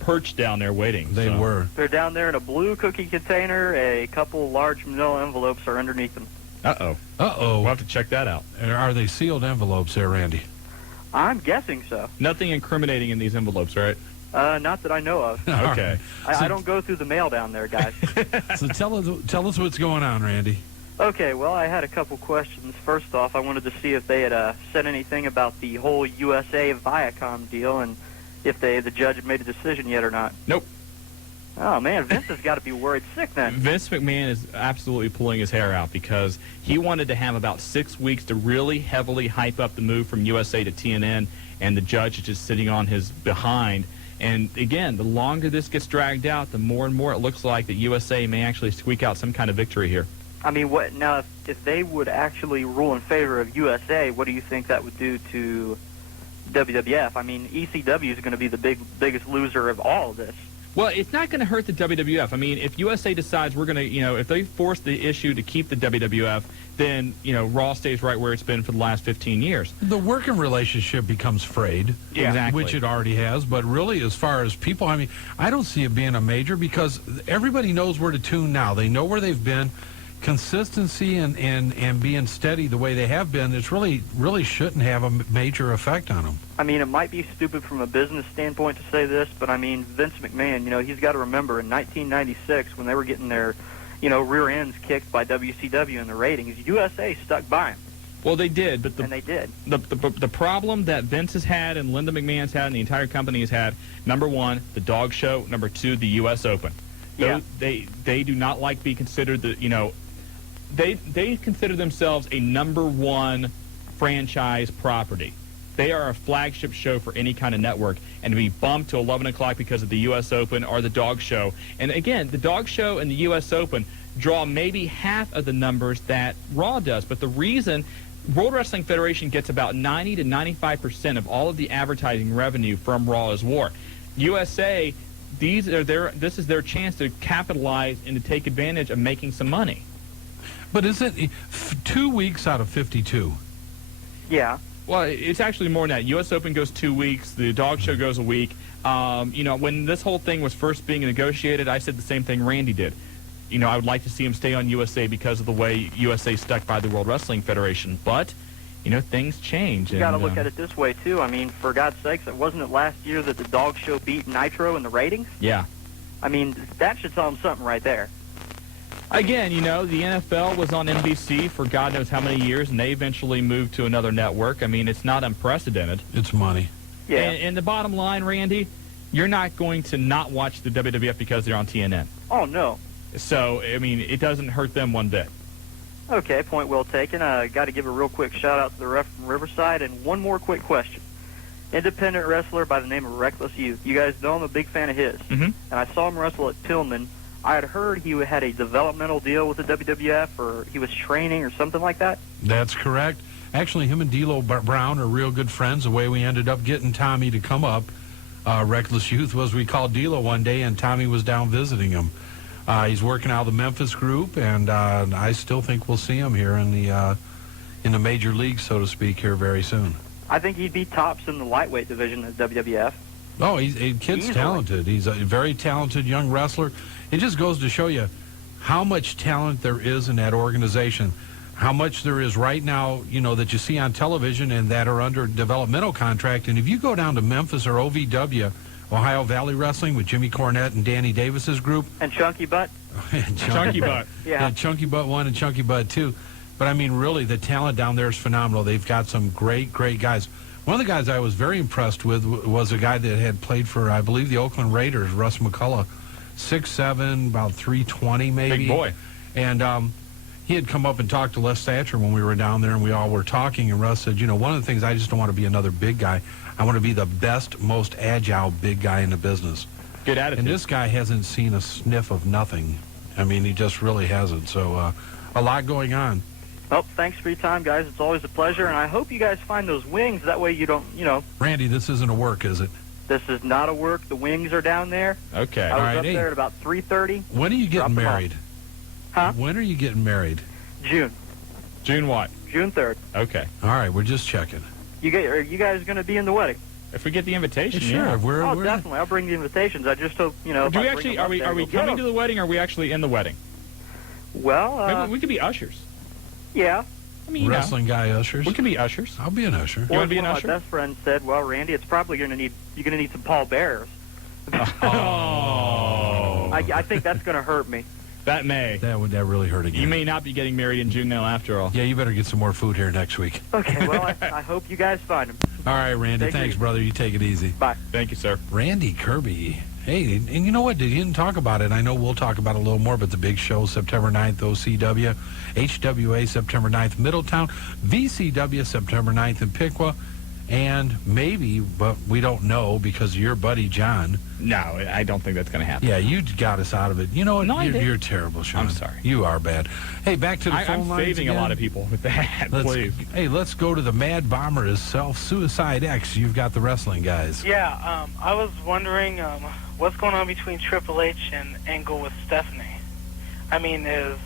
perched down there waiting. They were. They're down there in a blue cookie container. A couple large manila envelopes are underneath them. Uh-oh. Uh-oh. We'll have to check that out. Are they sealed envelopes there, Randy? I'm guessing so. Nothing incriminating in these envelopes, right? Not that I know of. Okay. I don't go through the mail down there, guys. So tell us what's going on, Randy. Okay, well, I had a couple questions. First off, I wanted to see if they had said anything about the whole USA Viacom deal and if the judge had made a decision yet or not. Nope. Oh, man, Vince has got to be worried sick then. Vince McMahon is absolutely pulling his hair out because he wanted to have about 6 weeks to really heavily hype up the move from USA to TNN, and the judge is just sitting on his behind. And, again, the longer this gets dragged out, the more and more it looks like that USA may actually squeak out some kind of victory here. I mean, if they would actually rule in favor of USA, what do you think that would do to WWF? I mean, ECW is going to be the biggest loser of all of this. Well, it's not going to hurt the WWF. I mean, if USA decides we're going to, if they force the issue to keep the WWF, then, Raw stays right where it's been for the last 15 years. The working relationship becomes frayed, exactly, which it already has. But really, as far as people, I mean, I don't see it being a major because everybody knows where to tune now. They know where they've been. Consistency and being steady the way they have been, it's really shouldn't have a major effect on them. I mean, it might be stupid from a business standpoint to say this, but I mean, Vince McMahon, he's got to remember in 1996 when they were getting their, rear ends kicked by WCW in the ratings, USA stuck by them. Well, they did, but and they did. The problem that Vince has had and Linda McMahon's had and the entire company has had, number one, the dog show, number two, the U.S. Open. Yeah. They do not like to be considered they consider themselves a #1 franchise property. They are a flagship show for any kind of network, and to be bumped to 11 o'clock because of the U.S. Open or the Dog Show. And again, the Dog Show and the U.S. Open draw maybe half of the numbers that Raw does. But the reason World Wrestling Federation gets about 90 to 95% of all of the advertising revenue from Raw is War. USA, this is their chance to capitalize and to take advantage of making some money. But is it 2 weeks out of 52? Yeah. Well, it's actually more than that. U.S. Open goes 2 weeks. The Dog Show goes a week. When this whole thing was first being negotiated, I said the same thing Randy did. I would like to see him stay on USA because of the way USA stuck by the World Wrestling Federation. But, things change. You got to look at it this way, too. I mean, for God's sakes, wasn't it last year that the Dog Show beat Nitro in the ratings? Yeah. I mean, that should tell them something right there. Again, the NFL was on NBC for God knows how many years, and they eventually moved to another network. I mean, it's not unprecedented. It's money. Yeah. And the bottom line, Randy, you're not going to not watch the WWF because they're on TNN. Oh, no. So, I mean, it doesn't hurt them one bit. Okay, point well taken. Got to give a real quick shout-out to the ref from Riverside, and one more quick question. Independent wrestler by the name of Reckless Youth. You guys know I'm a big fan of his. Mm-hmm. And I saw him wrestle at Tillman. I had heard he had a developmental deal with the WWF, or he was training or something like that. That's correct. Actually, him and D'Lo Brown are real good friends. The way we ended up getting Tommy to come up, Reckless Youth, was we called D'Lo one day, and Tommy was down visiting him. He's working out of the Memphis group, and I still think we'll see him here in the major leagues, so to speak, here very soon. I think he'd be tops in the lightweight division at WWF. Oh, kid's talented. He's a very talented young wrestler. It just goes to show you how much talent there is in that organization, how much there is right now, that you see on television and that are under developmental contract. And if you go down to Memphis or OVW, Ohio Valley Wrestling, with Jimmy Cornette and Danny Davis's group. And Chunky Butt. Chunky Butt. Yeah. Chunky Butt 1 and Chunky Butt 2. But, I mean, really, the talent down there is phenomenal. They've got some great, great guys. One of the guys I was very impressed with was a guy that had played for, I believe, the Oakland Raiders, Russ McCullough. 6'7", about 320 maybe. Big boy. And he had come up and talked to Les Thatcher when we were down there, and we all were talking, and Russ said, one of the things, I just don't want to be another big guy. I want to be the best, most agile big guy in the business. Good attitude. And this guy hasn't seen a sniff of nothing. I mean, he just really hasn't. So a lot going on. Well, thanks for your time, guys. It's always a pleasure, and I hope you guys find those wings. That way you don't, Randy, this isn't a work, is it? This is not a work. The wings are down there. Okay. I was up there at about 3:30. When are you getting married? Huh? When are you getting married? June. June what? June 3rd. Okay. All right, we're just checking. Are you guys going to be in the wedding? If we get the invitation, sure. yeah. We're Definitely. I'll bring the invitations. I just hope, Do we actually, are we coming to the wedding, or are we actually in the wedding? Well, Maybe we could be ushers. Yeah. I mean, wrestling guy ushers? We could be ushers. I'll be an usher. You want to be an One of usher? my best friends said, well, Randy, it's probably you're going to need some pallbearers. Oh. I think that's going to hurt me. That may. That really hurt again. You may not be getting married in June now, after all. Yeah, you better get some more food here next week. Okay, well, I hope you guys find him. All right, Randy. Thanks, brother. You take it easy. Bye. Thank you, sir. Randy Kirby. Hey, and you know what? They didn't talk about it. I know we'll talk about it a little more, but the big show, September 9th, OCW, HWA, September 9th, Middletown, VCW, September 9th in Piqua, and maybe, but we don't know because of your buddy John. No, I don't think that's going to happen. Yeah, you got us out of it. You know what? No, you're terrible, Shawn. I'm sorry. You are bad. Hey, back to the phone I'm lines saving again. a lot of people with that, please. Hey, let's go to the Mad Bomber himself, Suicide X. You've got the wrestling guys. Yeah, I was wondering what's going on between Triple H and Angle with Stephanie. I mean, is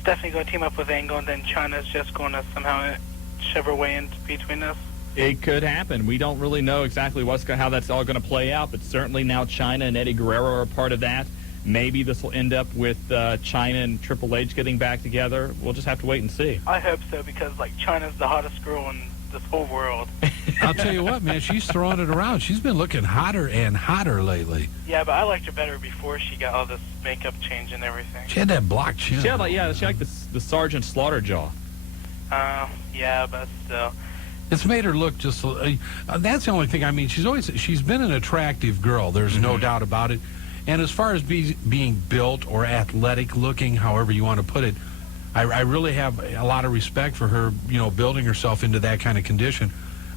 Stephanie going to team up with Angle, and then Chyna's just going to somehow shove her way in between us? It could happen. We don't really know exactly how that's all going to play out, but certainly now Chyna and Eddie Guerrero are part of that. Maybe this will end up with Chyna and Triple H getting back together. We'll just have to wait and see. I hope so, because Chyna's the hottest girl in this whole world. I'll tell you what, man, she's throwing it around. She's been looking hotter and hotter lately. Yeah, but I liked her better before she got all this makeup change and everything. She had that blocked chin. She had the Sergeant Slaughter jaw. Yeah, but still. It's made her look just. That's the only thing. I mean, she's been an attractive girl. There's no doubt about it. And as far as being built or athletic looking, however you want to put it, I really have a lot of respect for her, building herself into that kind of condition.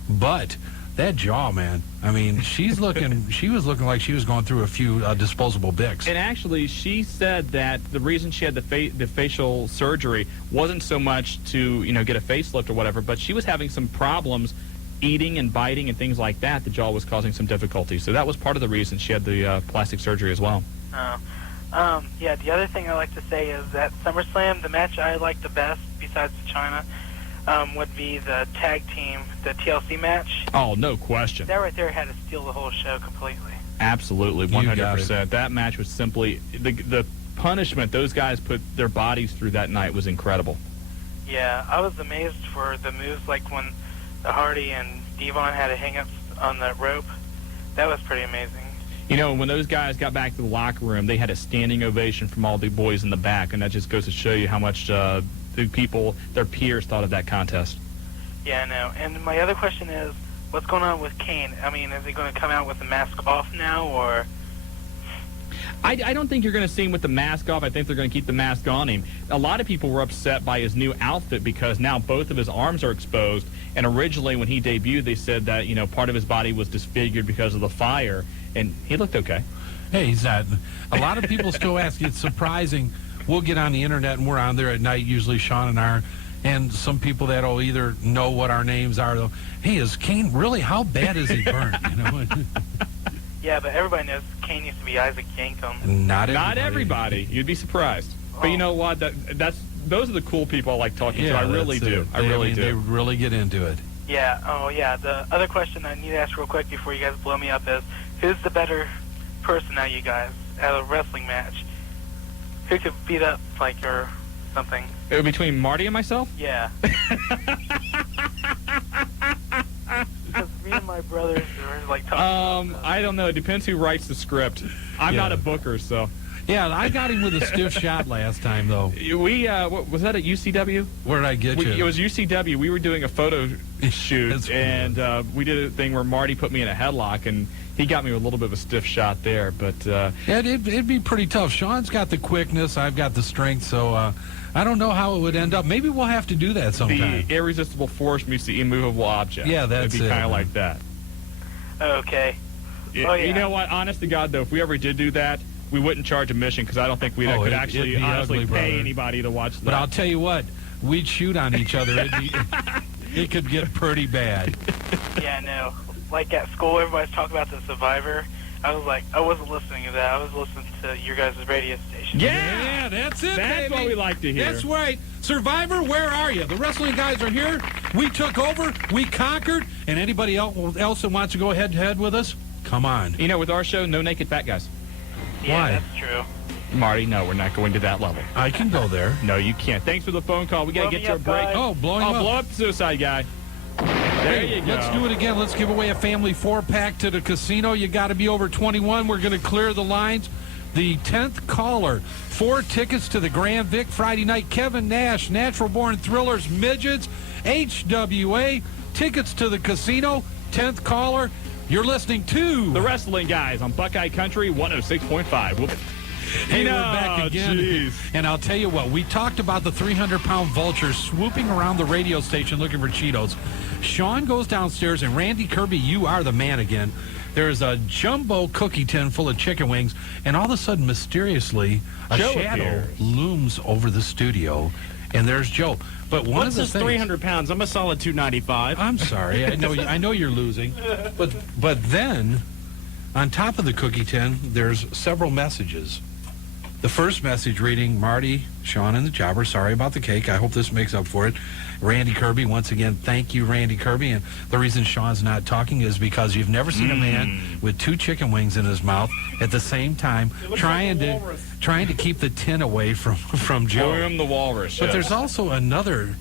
But that jaw, man, I mean, she was looking like she was going through a few disposable Bics. And actually, she said that the reason she had the facial surgery wasn't so much to, get a facelift or whatever, but she was having some problems eating and biting and things like that. The jaw was causing some difficulty. So that was part of the reason she had the plastic surgery as well. Yeah, the other thing I like to say is that SummerSlam, the match I like the best, besides China, would be the tag team, the TLC match. Oh, no question. That right there had to steal the whole show completely. Absolutely, 100%. That match was simply, the punishment those guys put their bodies through that night was incredible. Yeah, I was amazed for the moves, like when the Hardy and Devon had to hang up on the rope. That was pretty amazing. When those guys got back to the locker room, they had a standing ovation from all the boys in the back, and that just goes to show you how much the people, their peers, thought of that contest. Yeah, I know. And my other question is, what's going on with Kane? I mean, is he going to come out with the mask off now, or? I don't think you're going to see him with the mask off. I think they're going to keep the mask on him. A lot of people were upset by his new outfit because now both of his arms are exposed. And originally when he debuted, they said that, part of his body was disfigured because of the fire. And he looked okay. Hey, he's not. A lot of people still ask. It's surprising. We'll get on the internet, and we're on there at night, usually Shawn and I, and some people that'll either know what our names are. They'll, hey, is Kane really, how bad is he burned? Yeah, but everybody knows Kane used to be Isaac Yankum. Not everybody. You'd be surprised. Oh. But you know what? Those are the cool people I like talking to. I really do. I really do. They really get into it. Yeah. Oh, yeah. The other question I need to ask real quick before you guys blow me up is, who's the better person now, you guys, at a wrestling match? Who could beat up, or something? Between Marty and myself? Yeah. Because me and my brothers are, talking I don't know. It depends who writes the script. I'm not a booker, so. Yeah, I got him with a stiff shot last time, though. We, was that at UCW? Where did I get you? It was UCW. We were doing a photo shoot, and we did a thing where Marty put me in a headlock, and he got me with a little bit of a stiff shot there. But yeah, it'd be pretty tough. Shawn's got the quickness. I've got the strength, so I don't know how it would end up. Maybe we'll have to do that sometime. The irresistible force meets the immovable object. Yeah, that's It'd be kind of like that. Okay. Yeah, you know what? Honest to God, though, if we ever did do that, we wouldn't charge admission because I don't think we could actually honestly pay anybody to watch that. But I'll tell you what, we'd shoot on each other. It could get pretty bad. Yeah, I know. Like at school, everybody's talking about the Survivor. I wasn't listening to that. I was listening to your guys' radio station. Yeah, that's it, That's baby. what we like to hear. That's right. Survivor, where are you? The wrestling guys are here. We took over. We conquered. And anybody else that wants to go head-to-head with us, come on. With our show, no naked fat guys. Yeah, Why? that's true. Marty, no, we're not going to that level. I can go there. No, you can't. Thanks for the phone call. We got to get to a break. Guys. Oh, blowing up. Blow up the suicide guy. There you go. Let's do it again. Let's give away a family 4-pack to the casino. You got to be over 21. We're going to clear the lines. The 10th caller, 4 tickets to the Grand Vic Friday night. Kevin Nash, Natural Born Thrillers, Midgets, HWA, tickets to the casino. 10th caller. You're listening to The Wrestling Guys on Buckeye Country 106.5. Hey, we're back again. Geez. And I'll tell you what, we talked about the 300-pound vulture swooping around the radio station looking for Cheetos. Shawn goes downstairs, and Randy Kirby, you are the man again. There's a jumbo cookie tin full of chicken wings, and all of a sudden, mysteriously, a shadow looms over the studio, and there's Joe. But What's this 300 pounds? I'm a solid 295. I'm sorry. I know you're losing. But then, on top of the cookie tin, there's several messages. The first message reading, Marty, Shawn, and the Jobber, sorry about the cake. I hope this makes up for it. Randy Kirby, once again, thank you, Randy Kirby. And the reason Shawn's not talking is because you've never seen a man with 2 chicken wings in his mouth at the same time trying to keep the tin away from Joe. William the Walrus. But there's also another,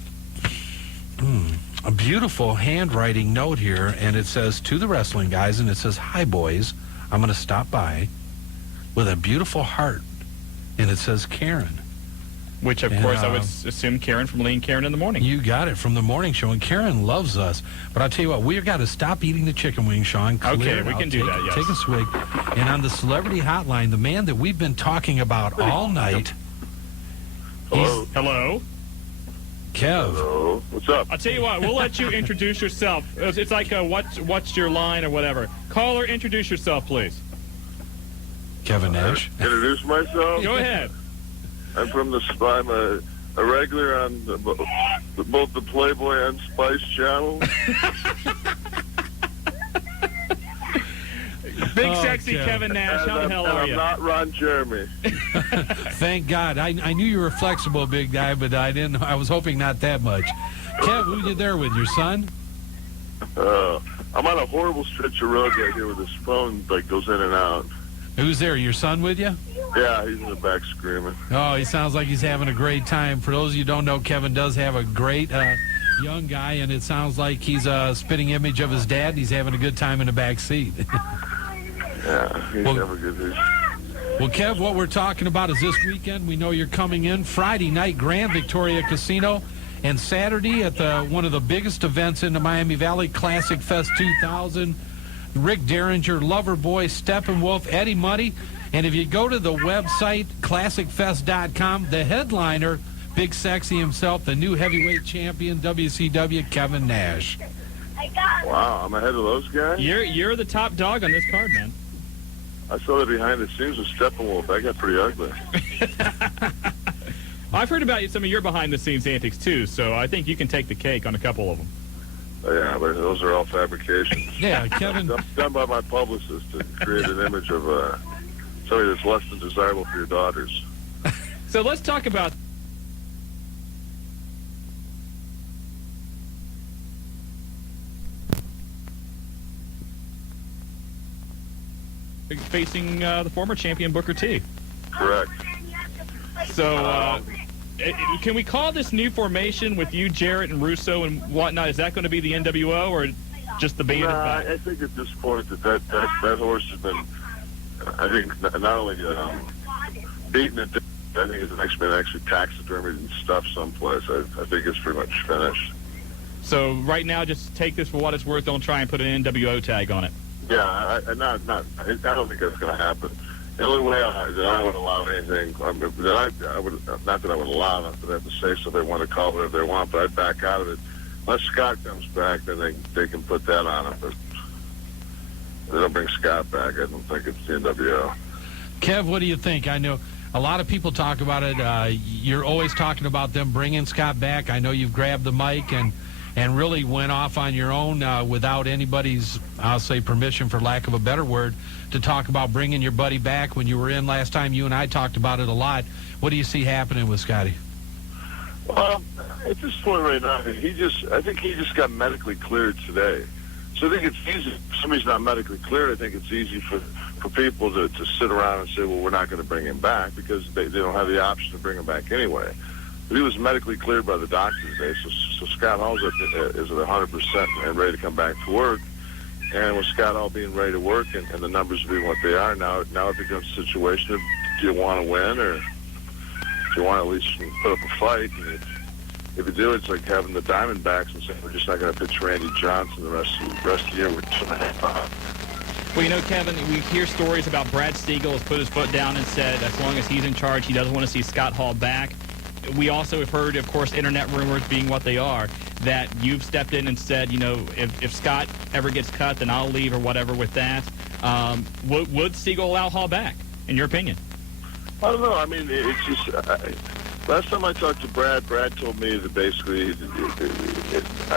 a beautiful handwriting note here, and it says, to the wrestling guys, and it says, hi, boys. I'm going to stop by with a beautiful heart. And it says Karen. Which, of course, I would assume Karen from Lee and Karen in the Morning. You got it, from the morning show. And Karen loves us. But I'll tell you what, we've got to stop eating the chicken wings, Shawn. Okay, we can do that, yes. Take a swig. And on the celebrity hotline, the man that we've been talking about all night. Hello? Kev. Hello. What's up? I'll tell you what, we'll let you introduce yourself. It's like a what's your line or whatever. Caller, introduce yourself, please. Kevin Nash. Introduce myself? Go ahead. I'm from I'm a regular on both the Playboy and Spice channels. Big sexy Kevin Nash, how the hell are you? I'm not Ron Jeremy. Thank God. I knew you were flexible, big guy, but I was hoping not that much. Kev, who you there with? Your son? I'm on a horrible stretch of road right here with his phone goes in and out. Who's there? Your son with you? Yeah, he's in the back screaming. Oh, he sounds like he's having a great time. For those of you who don't know, Kevin does have a great young guy, and it sounds like he's a spitting image of his dad. He's having a good time in the back seat. Yeah, he's having a good time. Well, Kev, what we're talking about is this weekend. We know you're coming in Friday night, Grand Victoria Casino, and Saturday at one of the biggest events in the Miami Valley, Classic Fest 2000. Rick Derringer, Loverboy, Steppenwolf, Eddie Money. And if you go to the website, classicfest.com, the headliner, Big Sexy himself, the new heavyweight champion, WCW, Kevin Nash. Wow, I'm ahead of those guys? You're the top dog on this card, man. I saw the behind the scenes with Steppenwolf. That got pretty ugly. I've heard about some of your behind-the-scenes antics, too, so I think you can take the cake on a couple of them. Yeah, but those are all fabrications. Yeah, Kevin. Done by my publicist to create an image of somebody that's less than desirable for your daughters. So let's talk about facing the former champion Booker T. Correct. So can we call this new formation with you, Jarrett, and Russo and whatnot? Is that going to be the NWO or just the band? I think at this point that horse has been, I think, not only beaten it, I think it's actually taxidermied and stuffed someplace. I think it's pretty much finished. So right now, just take this for what it's worth. Don't try and put an NWO tag on it. Yeah, I don't think that's going to happen. The only way that I would allow anything, I would, not that I would allow them, but they have to say so they want to call it whatever they want, but I'd back out of it. Unless Scott comes back, then they can put that on it. But if they don't bring Scott back, I don't think it's the NWO. Kev, what do you think? I know a lot of people talk about it. You're always talking about them bringing Scott back. I know you've grabbed the mic and really went off on your own without anybody's, I'll say, permission, for lack of a better word, to talk about bringing your buddy back. When you were in last time, you and I talked about it a lot. What do you see happening with Scotty? Well, at this point right now, I think he just got medically cleared today. So I think it's easy. If somebody's not medically cleared, I think it's easy for people to sit around and say, well, we're not going to bring him back because they don't have the option to bring him back anyway. But he was medically cleared by the doctor today, so Scott Hall's is at 100% and ready to come back to work. And with Scott Hall being ready to work and the numbers being what they are, now it becomes a situation of, do you want to win or do you want to at least put up a fight? And if you do, it's like having the Diamondbacks and saying, we're just not going to pitch Randy Johnson the rest of the year. We're just going to Well, you know, Kevin, we hear stories about Brad Siegel has put his foot down and said as long as he's in charge, he doesn't want to see Scott Hall back. We also have heard, of course, internet rumors being what they are, that you've stepped in and said, you know, if Scott ever gets cut, then I'll leave or whatever with that. Would Siegel allow Hall back, in your opinion? I don't know. I mean, it's just... last time I talked to Brad told me that basically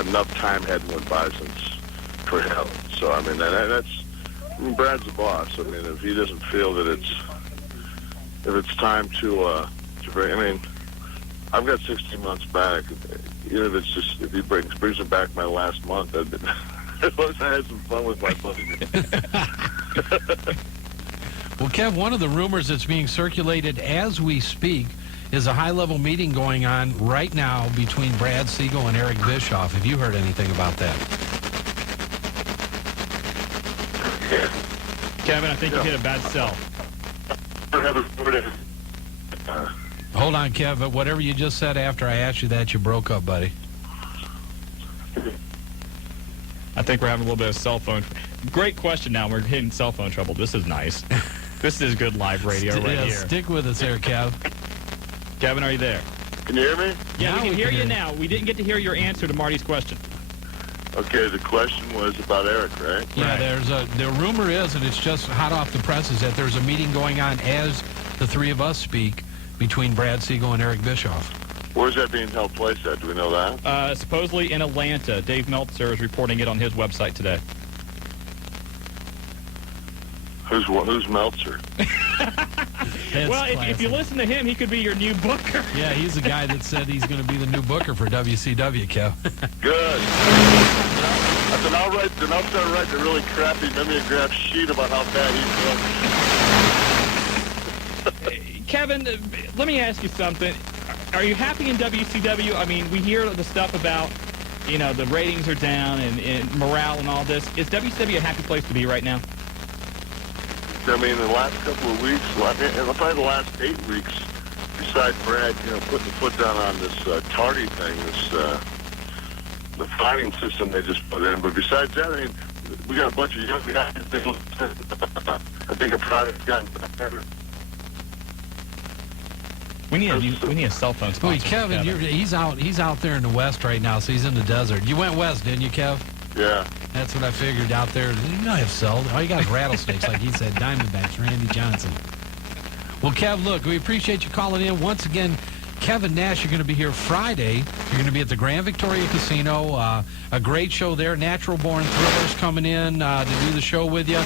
enough time hadn't went by for him. So, I mean, Brad's the boss. I mean, if he doesn't feel that if it's time to bring... I mean... I've got 16 months back. Even if he brings it back my last month, as long as I had some fun with my buddy. Well, Kev, one of the rumors that's being circulated as we speak is a high-level meeting going on right now between Brad Siegel and Eric Bischoff. Have you heard anything about that? Yeah. Kevin, I think you hit a bad sell. Hold on, Kev, but whatever you just said after I asked you that, you broke up, buddy. I think we're having a little bit of cell phone. Great question now. We're hitting cell phone trouble. This is nice. This is good live radio right here. Stick with us there, Kev. Kevin, are you there? Can you hear me? Yeah, Now we can we hear can you hear you. now. We didn't get to hear your answer to Marty's question. Okay, the question was about Eric, right? Yeah, the rumor is, and it's just hot off the press, is that there's a meeting going on as the three of us speak between Brad Siegel and Eric Bischoff. Where's that being held place at? Do we know that? Supposedly in Atlanta. Dave Meltzer is reporting it on his website today. Who's Meltzer? Well, if you listen to him, he could be your new booker. Yeah, he's the guy that said he's going to be the new booker for WCW, Kev. Good. Then I'll start writing a really crappy mimeograph sheet about how bad he feels. Kevin, let me ask you something. Are you happy in WCW? I mean, we hear the stuff about, the ratings are down and morale and all this. Is WCW a happy place to be right now? I mean, the last couple of weeks, probably the last 8 weeks, besides Brad, putting the foot down on this tardy thing, the fining system they just put in. But besides that, I mean, we got a bunch of young guys. I think a product's gotten better. We need a cell phone sponsor. Wait, Kevin, he's out there in the West right now, so he's in the desert. You went west, didn't you, Kev? Yeah. That's what I figured out there. You don't have cells. All you got is rattlesnakes, like he said, Diamondbacks, Randy Johnson. Well, Kev, look, we appreciate you calling in. Once again, Kevin Nash, you're going to be here Friday. You're going to be at the Grand Victoria Casino. A great show there. Natural Born Thrillers coming in to do the show with you.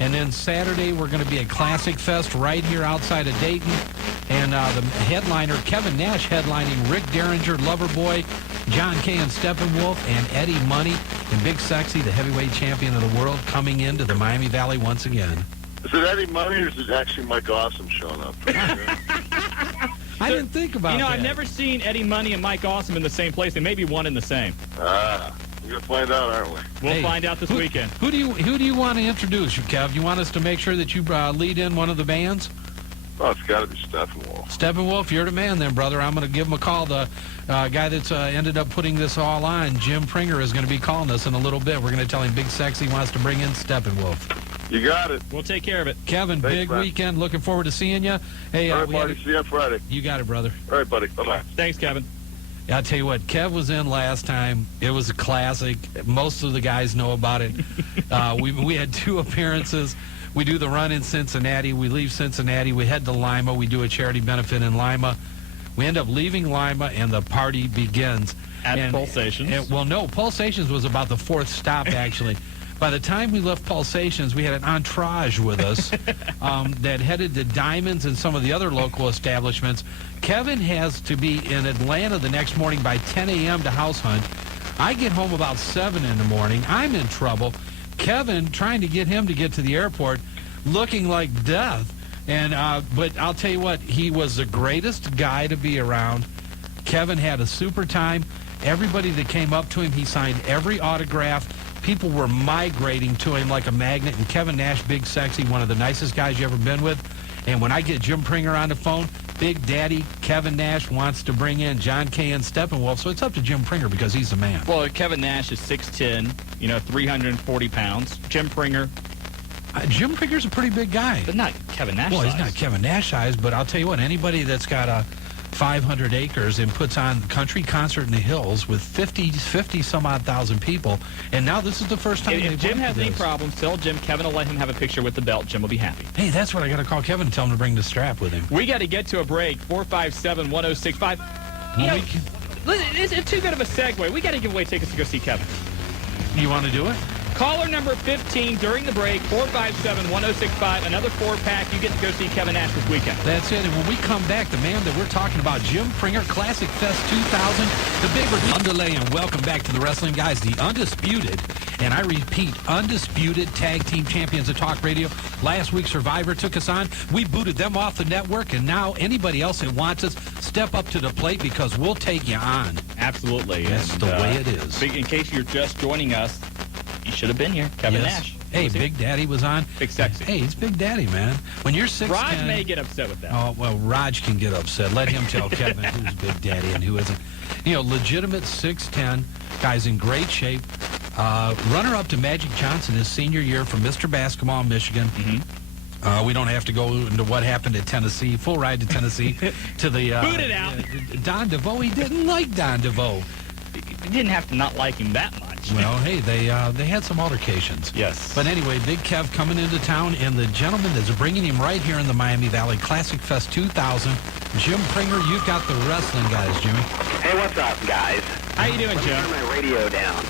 And then Saturday, we're going to be at Classic Fest right here outside of Dayton. And the headliner, Kevin Nash, headlining Rick Derringer, Loverboy, John Kay and Steppenwolf, and Eddie Money, and Big Sexy, the heavyweight champion of the world, coming into the Miami Valley once again. Is it Eddie Money or is it actually Mike Awesome showing up? I didn't think about that. I've never seen Eddie Money and Mike Awesome in the same place. They may be one in the same. We're going to find out, aren't we? We'll find out this weekend. Who do you want to introduce, Kev? You want us to make sure that you lead in one of the bands? Oh, it's got to be Steppenwolf. Steppenwolf, you're the man then, brother. I'm going to give him a call. The guy that's ended up putting this all on, Jim Pringer, is going to be calling us in a little bit. We're going to tell him Big Sexy wants to bring in Steppenwolf. You got it. We'll take care of it. Kevin, Thanks, big man. Weekend. Looking forward to seeing you. Hey, all right, Marty, see you on Friday. You got it, brother. All right, buddy. Bye-bye. Thanks, Kevin. I'll tell you what, Kev was in last time. It was a classic. Most of the guys know about it. We had 2 appearances. We do the run in Cincinnati. We leave Cincinnati. We head to Lima. We do a charity benefit in Lima. We end up leaving Lima, and the party begins. At Pulsations? Well, no, Pulsations was about the 4th stop, actually. By the time we left Pulsations, we had an entourage with us that headed to Diamonds and some of the other local establishments. Kevin has to be in Atlanta the next morning by 10 a.m. to house hunt. I get home about 7 in the morning. I'm in trouble. Kevin, trying to get him to get to the airport, looking like death. And but I'll tell you what, he was the greatest guy to be around. Kevin had a super time. Everybody that came up to him, he signed every autograph. People were migrating to him like a magnet. And Kevin Nash, Big Sexy, one of the nicest guys you ever been with. And when I get Jim Pringer on the phone, Big Daddy Kevin Nash wants to bring in John Kay and Steppenwolf. So it's up to Jim Pringer because he's the man. Well, Kevin Nash is 6'10", 340 pounds. Jim Pringer. Jim Pringer's a pretty big guy. But not Kevin Nash size. Well, he's not Kevin Nash size, but I'll tell you what, anybody that's got a 500 acres and puts on country concert in the hills with 50 some odd thousand people, and now this is the first time. If Jim has any problems, tell Jim Kevin will let him have a picture with the belt. Jim will be happy. Hey, that's what I got to call Kevin and tell him to bring the strap with him. We got to get to a break. 457-1065. It's too good of a segue. We got to give away tickets to go see Kevin. You want to do it? Caller number 15 during the break, 457-1065. Another 4-pack. You get to go see Kevin Nash this weekend. That's it. And when we come back, the man that we're talking about, Jim Pringer, Classic Fest 2000, the big underlay, and welcome back to the Wrestling Guys, the undisputed, and I repeat, undisputed tag team champions of talk radio. Last week, Survivor took us on. We booted them off the network, and now anybody else that wants us, step up to the plate because we'll take you on. Absolutely. That's the way it is. In case you're just joining us, you should have been here. Kevin Nash. Hey, Big Daddy was on. Big Sexy. Hey, he's Big Daddy, man. When you're 6'10", Raj may get upset with that. Oh, well, Raj can get upset. Let him tell Kevin who's Big Daddy and who isn't. Legitimate 6'10", guy's in great shape. Runner-up to Magic Johnson his senior year from Mr. Basketball in Michigan. We don't have to go into what happened at Tennessee. Full ride to Tennessee to the... Boot it out. Don DeVoe, he didn't like Don DeVoe. You didn't have to not like him that much. Well, hey, they had some altercations. Yes. But anyway, Big Kev coming into town, and the gentleman that's bringing him right here in the Miami Valley Classic Fest 2000, Jim Pringer. You've got the wrestling guys, Jimmy. Hey, what's up, guys? How you doing, Jim? Turn my radio down.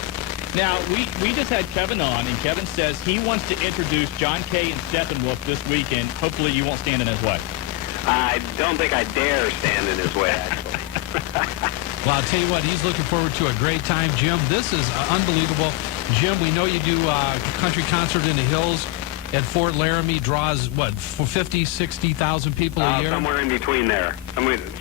Now, we just had Kevin on, and Kevin says he wants to introduce John Kay and Steppenwolf this weekend. Hopefully you won't stand in his way. I don't think I dare stand in his way, actually. Well, I'll tell you what, he's looking forward to a great time. Jim, this is unbelievable. Jim, we know you do a country concert in the hills at Fort Laramie, draws, what, 50, 60,000 people a year? Somewhere in between there.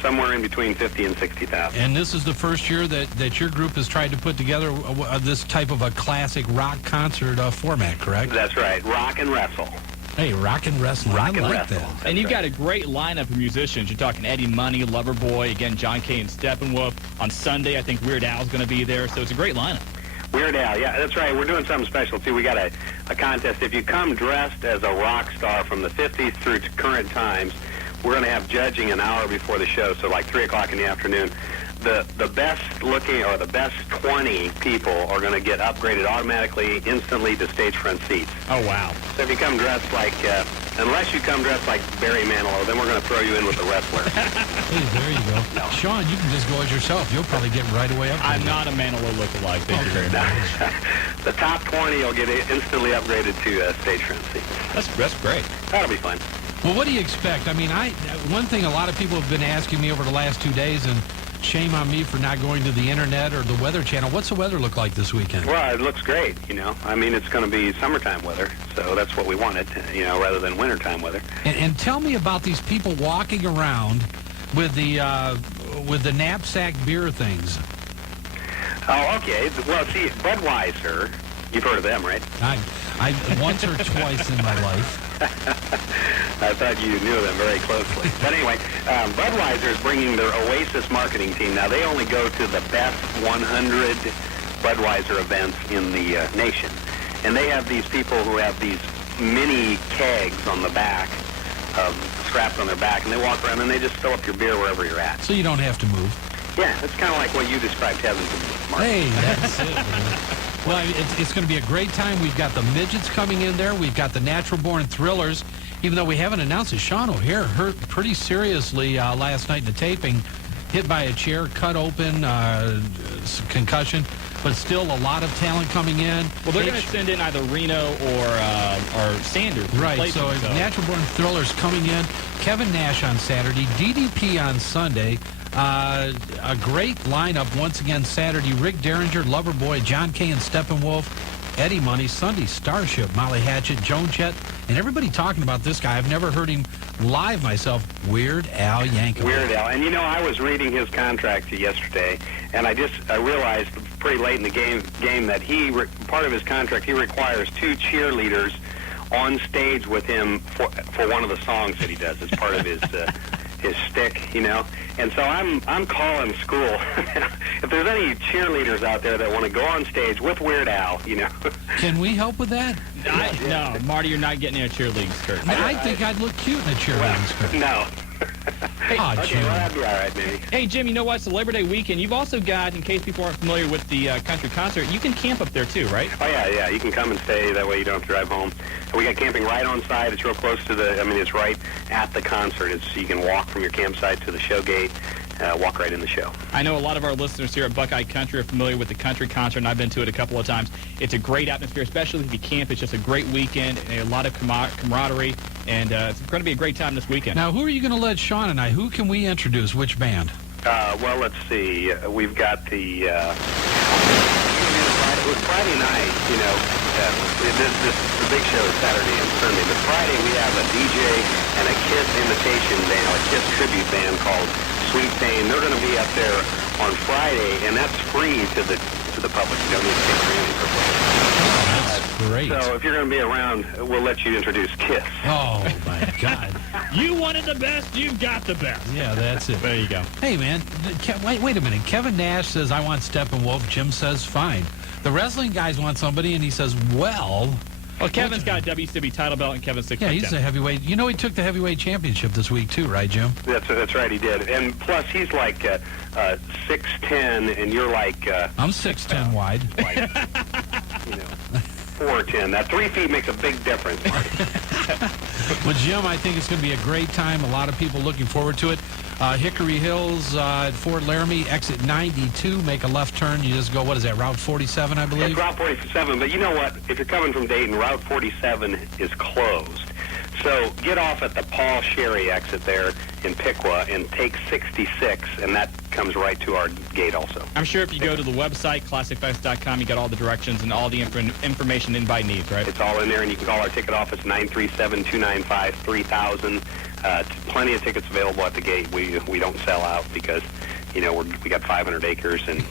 Somewhere in between 50 and 60,000. And this is the first year that your group has tried to put together this type of a classic rock concert format, correct? That's right. Rock and wrestle. Hey, rock and wrestling. Rock I and like wrestle. that. And you've got a great lineup of musicians. You're talking Eddie Money, Loverboy, again, John Kay and Steppenwolf. On Sunday, I think Weird Al's going to be there, so it's a great lineup. Weird Al, yeah, that's right. We're doing something special, too. We got a contest. If you come dressed as a rock star from the 50s through to current times, we're going to have judging an hour before the show, so like 3 o'clock in the afternoon. The best looking, or the best 20 people are going to get upgraded automatically, instantly to stage front seats. Oh, wow. So if you come dressed like, unless you come dressed like Barry Manilow, then we're going to throw you in with the wrestler. Hey, there you go. No. Sean, you can just go as yourself. You'll probably get right away up. I'm not a Manilow lookalike. Thank you very much. The top 20 will get instantly upgraded to stage front seats. That's great. That'll be fun. Well, what do you expect? I mean, one thing a lot of people have been asking me over the last 2 days, and shame on me for not going to the internet or the Weather Channel. What's the weather look like this weekend? Well, it looks great, you know. I mean, it's going to be summertime weather, so that's what we wanted, you know, rather than wintertime weather. And tell me about these people walking around with the knapsack beer things. Oh, okay. Well, see, Budweiser, you've heard of them, right? I once or twice in my life. I thought you knew them very closely. But anyway, Budweiser is bringing their Oasis marketing team. Now, they only go to the best 100 Budweiser events in the nation. And they have these people who have these mini kegs on the back, strapped on their back, and they walk around and they just fill up your beer wherever you're at. So you don't have to move. Yeah, it's kind of like what you described heaven to me, Mark. Hey, that's it, man. Well, it's going to be a great time. We've got the midgets coming in there. We've got the natural-born thrillers. Even though we haven't announced it, Shawn O'Hare hurt pretty seriously last night in the taping. Hit by a chair, cut open, concussion. But still a lot of talent coming in. Well, they're going to send in either Reno or Sanders. Right, so natural-born thrillers coming in. Kevin Nash on Saturday. DDP on Sunday. A great lineup once again Saturday. Rick Derringer, Loverboy, John Kay and Steppenwolf, Eddie Money, Sunday Starship, Molly Hatchet, Joan Jett, and everybody talking about this guy. I've never heard him live myself, Weird Al Yankovic. Weird Al. And you know, I was reading his contract yesterday, and I realized pretty late in the game that part of his contract, he requires 2 cheerleaders on stage with him for one of the songs that he does as part of his shtick, you know. And so I'm calling school. If there's any cheerleaders out there that want to go on stage with Weird Al, you know. Can we help with that? No, Marty, you're not getting in a cheerleading skirt. I think I'd look cute in a cheerleading skirt. No. Hey, okay, well, that'd be all right, maybe. Hey, Jim, you know what? It's the Labor Day weekend. You've also got, in case people aren't familiar with the country concert, you can camp up there too, right? Oh, yeah. You can come and stay. That way you don't have to drive home. We got camping right on site. It's real close to it's right at the concert. You can walk from your campsite to the show gate, walk right in the show. I know a lot of our listeners here at Buckeye Country are familiar with the country concert, and I've been to it a couple of times. It's a great atmosphere, especially if you camp. It's just a great weekend, and a lot of camaraderie, and it's going to be a great time this weekend. Now, who are you going to let Shawn and who can we introduce? Which band? Well, let's see. We've got the... it was Friday night, you know. The big show is Saturday and Sunday. But Friday we have a DJ and a Kiss imitation band, a Kiss tribute band called Sweet Pain. They're going to be up there on Friday, and that's free to the public. You don't need to pay for anything for free. That's great. So if you're going to be around, we'll let you introduce Kiss. Oh, my God. You wanted the best, you've got the best. Yeah, that's it. There you go. Hey, man, wait a minute. Kevin Nash says, I want Steppenwolf. Jim says, fine. The wrestling guys want somebody, and he says, well, Well, Kevin's got a WCW title belt, and Kevin's 6'10". Yeah, he's a heavyweight. You know, he took the heavyweight championship this week too, right, Jim? That's right, he did. And plus, he's like 6'10", and you're like... I'm 6'10" wide. Like, 4'10". That 3 feet makes a big difference, Marty. Well, Jim, I think it's going to be a great time. A lot of people looking forward to it. Hickory Hills at Fort Laramie, exit 92. Make a left turn. You just go, what is that, Route 47, I believe? It's Route 47, but you know what? If you're coming from Dayton, Route 47 is closed. So get off at the Paul Sherry exit there in Piqua and take 66, and that comes right to our gate also. I'm sure if you go to the website, classicfest.com, you got all the directions and all the information anybody needs, right? It's all in there, and you can call our ticket office, 937-295-3000. Plenty of tickets available at the gate. We don't sell out because, we got 500 acres and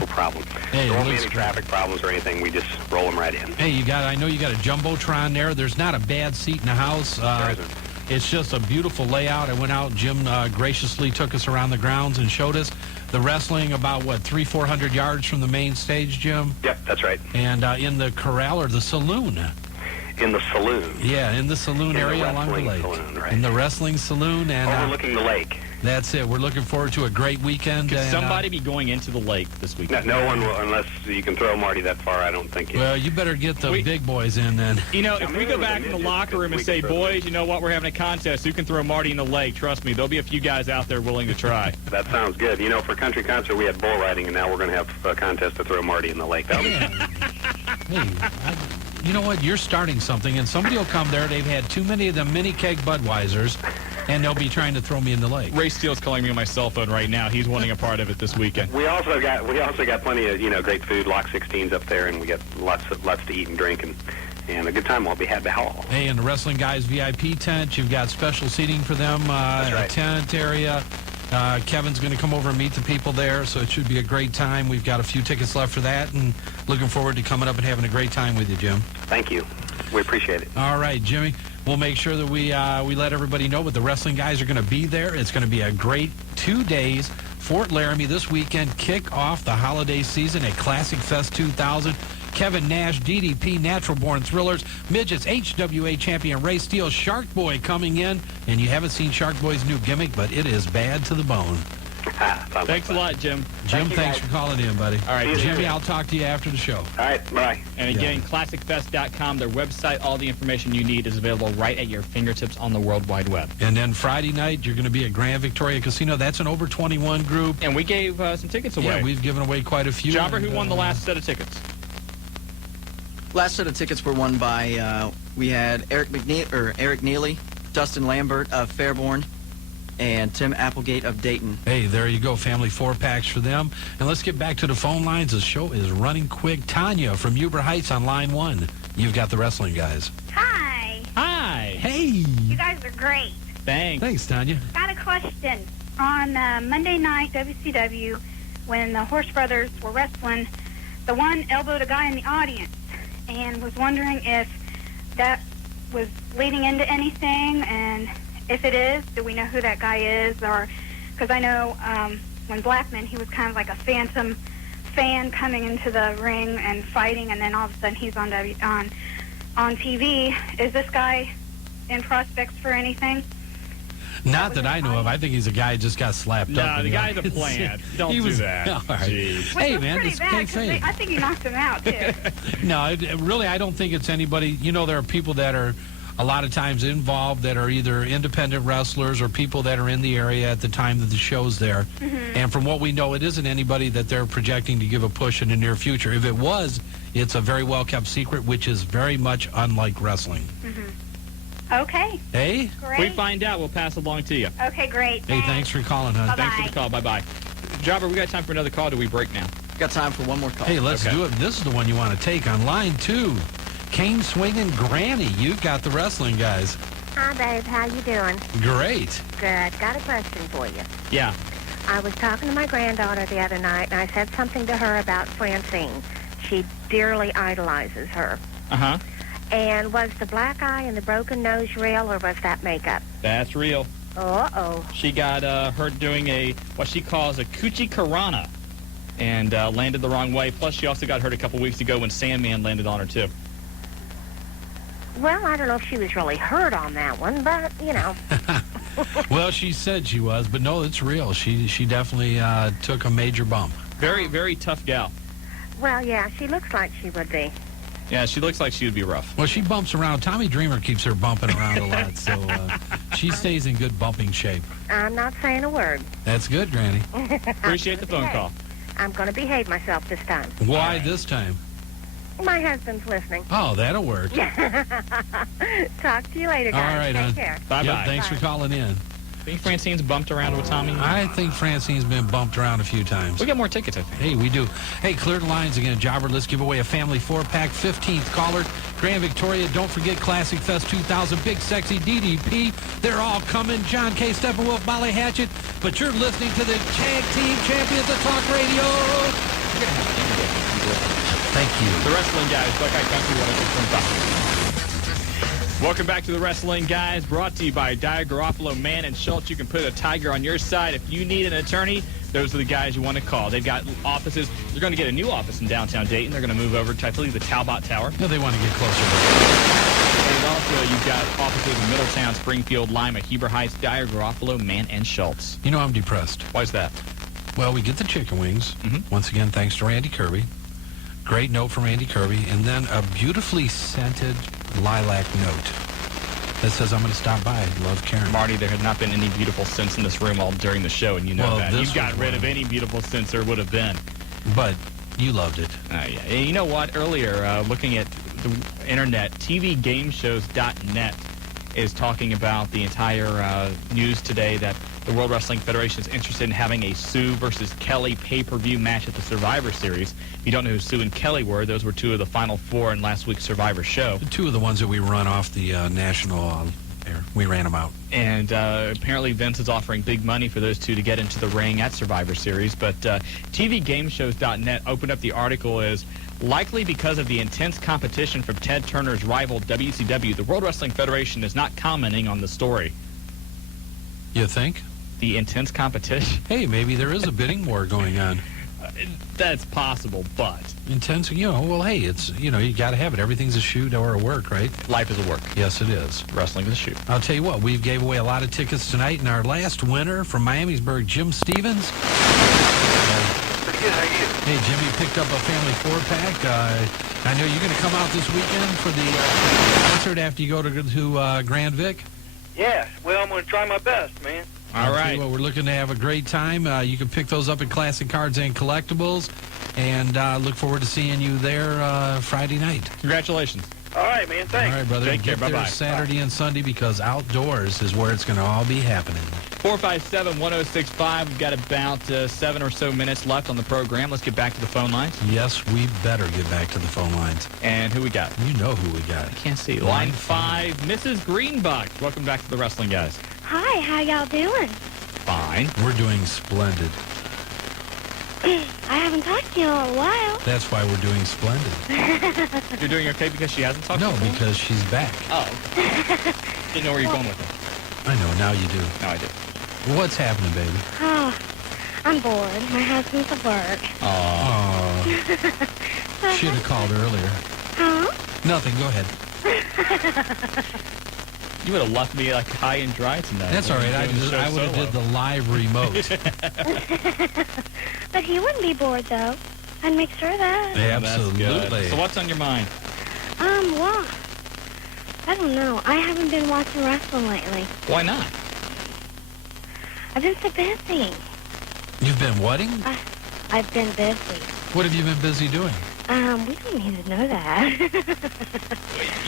no problem. Hey, there won't be any traffic problems or anything. We just roll them right in. Hey, I know you got a Jumbotron there. There's not a bad seat in the house. There isn't. It's just a beautiful layout. I went out. Jim graciously took us around the grounds and showed us the wrestling about, 300-400 yards from the main stage, Jim? Yep, that's right. And in the corral or the saloon. In the saloon. Yeah, in the saloon area along the lake. Saloon, right. In the wrestling saloon. And overlooking the lake. That's it. We're looking forward to a great weekend. Could somebody be going into the lake this weekend? No one will, unless you can throw Marty that far. I don't think. Well, you better get the big boys in then. If we go back in the locker room and say, boys, you know what, we're having a contest. Who can throw Marty in the lake? Trust me, there'll be a few guys out there willing to try. That sounds good. For country concert, we had bull riding, and now we're going to have a contest to throw Marty in the lake. Hey, you know what? You're starting something, and somebody will come there. They've had too many of them mini keg Budweisers, and they'll be trying to throw me in the lake. Ray Steele's calling me on my cell phone right now. He's wanting a part of it this weekend. We also got plenty of great food, Lock 16s up there, and we got lots to eat and drink, and a good time will be had to haul. Hey, in the Wrestling Guys VIP tent, you've got special seating for them. That's right. A tent area. Kevin's going to come over and meet the people there, so it should be a great time. We've got a few tickets left for that, and looking forward to coming up and having a great time with you, Jim. Thank you. We appreciate it. All right, Jimmy. We'll make sure that we let everybody know, but the Wrestling Guys are going to be there. It's going to be a great 2 days. Fort Laramie this weekend, kick off the holiday season at Classic Fest 2000. Kevin Nash, DDP, Natural Born Thrillers, Midgets, HWA champion Ray Steele, Shark Boy coming in. And you haven't seen Shark Boy's new gimmick, but it is bad to the bone. Thanks a lot, Jim. Jim, thanks for calling in, buddy. All right, Jimmy, I'll talk to you after the show. All right, bye. And again, classicfest.com, their website, all the information you need is available right at your fingertips on the World Wide Web. And then Friday night, you're going to be at Grand Victoria Casino. That's an over 21 group. And we gave some tickets away. Yeah, we've given away quite a few. Jobber, who won the last set of tickets? Last set of tickets were won by, we had Eric Neely, Dustin Lambert of Fairborn, and Tim Applegate of Dayton. Hey, there you go. Family 4-packs for them. And let's get back to the phone lines. The show is running quick. Tanya from Huber Heights on line 1. You've got the Wrestling Guys. Hi. Hi. Hey. You guys are great. Thanks. Thanks, Tanya. Got a question. On Monday night, WCW, when the Horse Brothers were wrestling, the one elbowed a guy in the audience and was wondering if that was leading into anything, and if it is, do we know who that guy is? Or because I know when Blackman, he was kind of like a phantom fan coming into the ring and fighting, and then all of a sudden he's on TV. Is this guy in prospects for anything? Not that I know of. I think he's a guy who just got slapped up. No, the guy's a plant. Don't do that. All right. Hey, man, it's bad, I think he knocked him out, too. No, really, I don't think it's anybody. There are people that are a lot of times involved that are either independent wrestlers or people that are in the area at the time that the show's there. Mm-hmm. And from what we know, it isn't anybody that they're projecting to give a push in the near future. If it was, it's a very well-kept secret, which is very much unlike wrestling. Mm-hmm. Okay. Hey? Great. If we find out, we'll pass it along to you. Okay, great. Hey, thanks for calling, hon. Bye-bye. Thanks for the call. Bye-bye. Jobber, we got time for another call. Do we break now? Got time for one more call. Hey, let's do it. This is the one you want to take on line 2. Cane swinging Granny. You've got the Wrestling Guys. Hi, babe. How you doing? Great. Good. Got a question for you. Yeah. I was talking to my granddaughter the other night, and I said something to her about Francine. She dearly idolizes her. Uh-huh. And was the black eye and the broken nose real, or was that makeup? That's real. Uh-oh. She got her doing what she calls a coochie karana and landed the wrong way. Plus, she also got hurt a couple weeks ago when Sandman landed on her, too. Well, I don't know if she was really hurt on that one, but, you know. Well, she said she was, but no, it's real. She definitely took a major bump. Very, very tough gal. Well, yeah, she looks like she would be. Yeah, she looks like she would be rough. Well, she bumps around. Tommy Dreamer keeps her bumping around a lot, so she stays in good bumping shape. I'm not saying a word. That's good, Granny. Appreciate the phone call. I'm going to behave myself this time. Why this time? My husband's listening. Oh, that'll work. Talk to you later, guys. All right, Take care. Bye-bye. Yep, thanks for calling in. Think Francine's bumped around with Tommy? I think Francine's been bumped around a few times. We got more tickets, I think. Hey, we do. Hey, clear the lines again. Jobber, let's give away a family 4-pack. 15th caller, Grand Victoria. Don't forget Classic Fest 2000. Big Sexy DDP. They're all coming. John K. Steppenwolf, Molly Hatchet. But you're listening to the Tag Team Champions of Talk Radio. Thank you. The Wrestling Guys, Buckeye Country 106.5. Welcome back to the Wrestling Guys, brought to you by Dyer, Garofalo, Mann, and Schultz. You can put a tiger on your side. If you need an attorney, those are the guys you want to call. They've got offices. They're going to get a new office in downtown Dayton. They're going to move over to, I believe, the Talbot Tower. No, they want to get closer. And also, you've got offices in Middletown, Springfield, Lima, Heber Heights, Dyer, Garofalo, Mann, and Schultz. You know I'm depressed. Why's that? Well, we get the chicken wings. Once again, thanks to Randy Kirby. Great note from Randy Kirby. And then a beautifully scented lilac note that says, I'm going to stop by. Love, Karen. Marty, there had not been any beautiful scents in this room all during the show, and you know Well, that. this You got was rid one. of any beautiful scents there would have been. But you loved it. Yeah. And you know what? Earlier, looking at the internet, TVGameShows.net is talking about the entire news today that the World Wrestling Federation is interested in having a Sue versus Kelly pay-per-view match at the Survivor Series. If you don't know who Sue and Kelly were, those were two of the Final Four in last week's Survivor show. Two of the ones that we run off the national air. We ran them out. And apparently Vince is offering big money for those two to get into the ring at Survivor Series. But TVGameShows.net opened up the article as likely because of the intense competition from Ted Turner's rival WCW. The World Wrestling Federation is not commenting on the story. You think? The intense competition? Hey, maybe there is a bidding war going on. That's possible, but... Intense, well, hey, it's, you got to have it. Everything's a shoot or a work, right? Life is a work. Yes, it is. Wrestling is a shoot. I'll tell you what, we gave away a lot of tickets tonight, and our last winner from Miamisburg, Jim Stevens. Pretty good, how are you? Hey, Jimmy picked up a family 4-pack. I know you're going to come out this weekend for the concert after you go to Grand Vic. Yeah, well, I'm going to try my best, man. All right. Well, we're looking to have a great time. You can pick those up at Classic Cards and Collectibles, and look forward to seeing you there Friday night. Congratulations. All right, man, thanks. All right, brother. Take care. Get there Bye-bye. Saturday and Sunday because outdoors is where it's going to all be happening. 457-1065. We've got about 7 or so minutes left on the program. Let's get back to the phone lines. Yes, we better get back to the phone lines. And who we got? You know who we got. I can't see. Line 5, Mrs. Greenbuck. Welcome back to the Wrestling Guys. Hi, how y'all doing? Fine. We're doing splendid. I haven't talked to you in a while. That's why we're doing splendid. You're doing okay because she hasn't talked No, to you? because she's back. Oh. Didn't know where you're going with it. I know, now you do. No, I do. What's happening, baby? Oh, I'm bored. My husband's at work. Oh. Should have called earlier. Huh? Nothing, go ahead. You would have left me like high and dry tonight. That's all right. I would have did the live remote. But he wouldn't be bored, though. I'd make sure of that. Absolutely. So what's on your mind? Well, I don't know. I haven't been watching wrestling lately. Why not? I've been so busy. You've been whating? I've been busy. What have you been busy doing? We don't need to know that.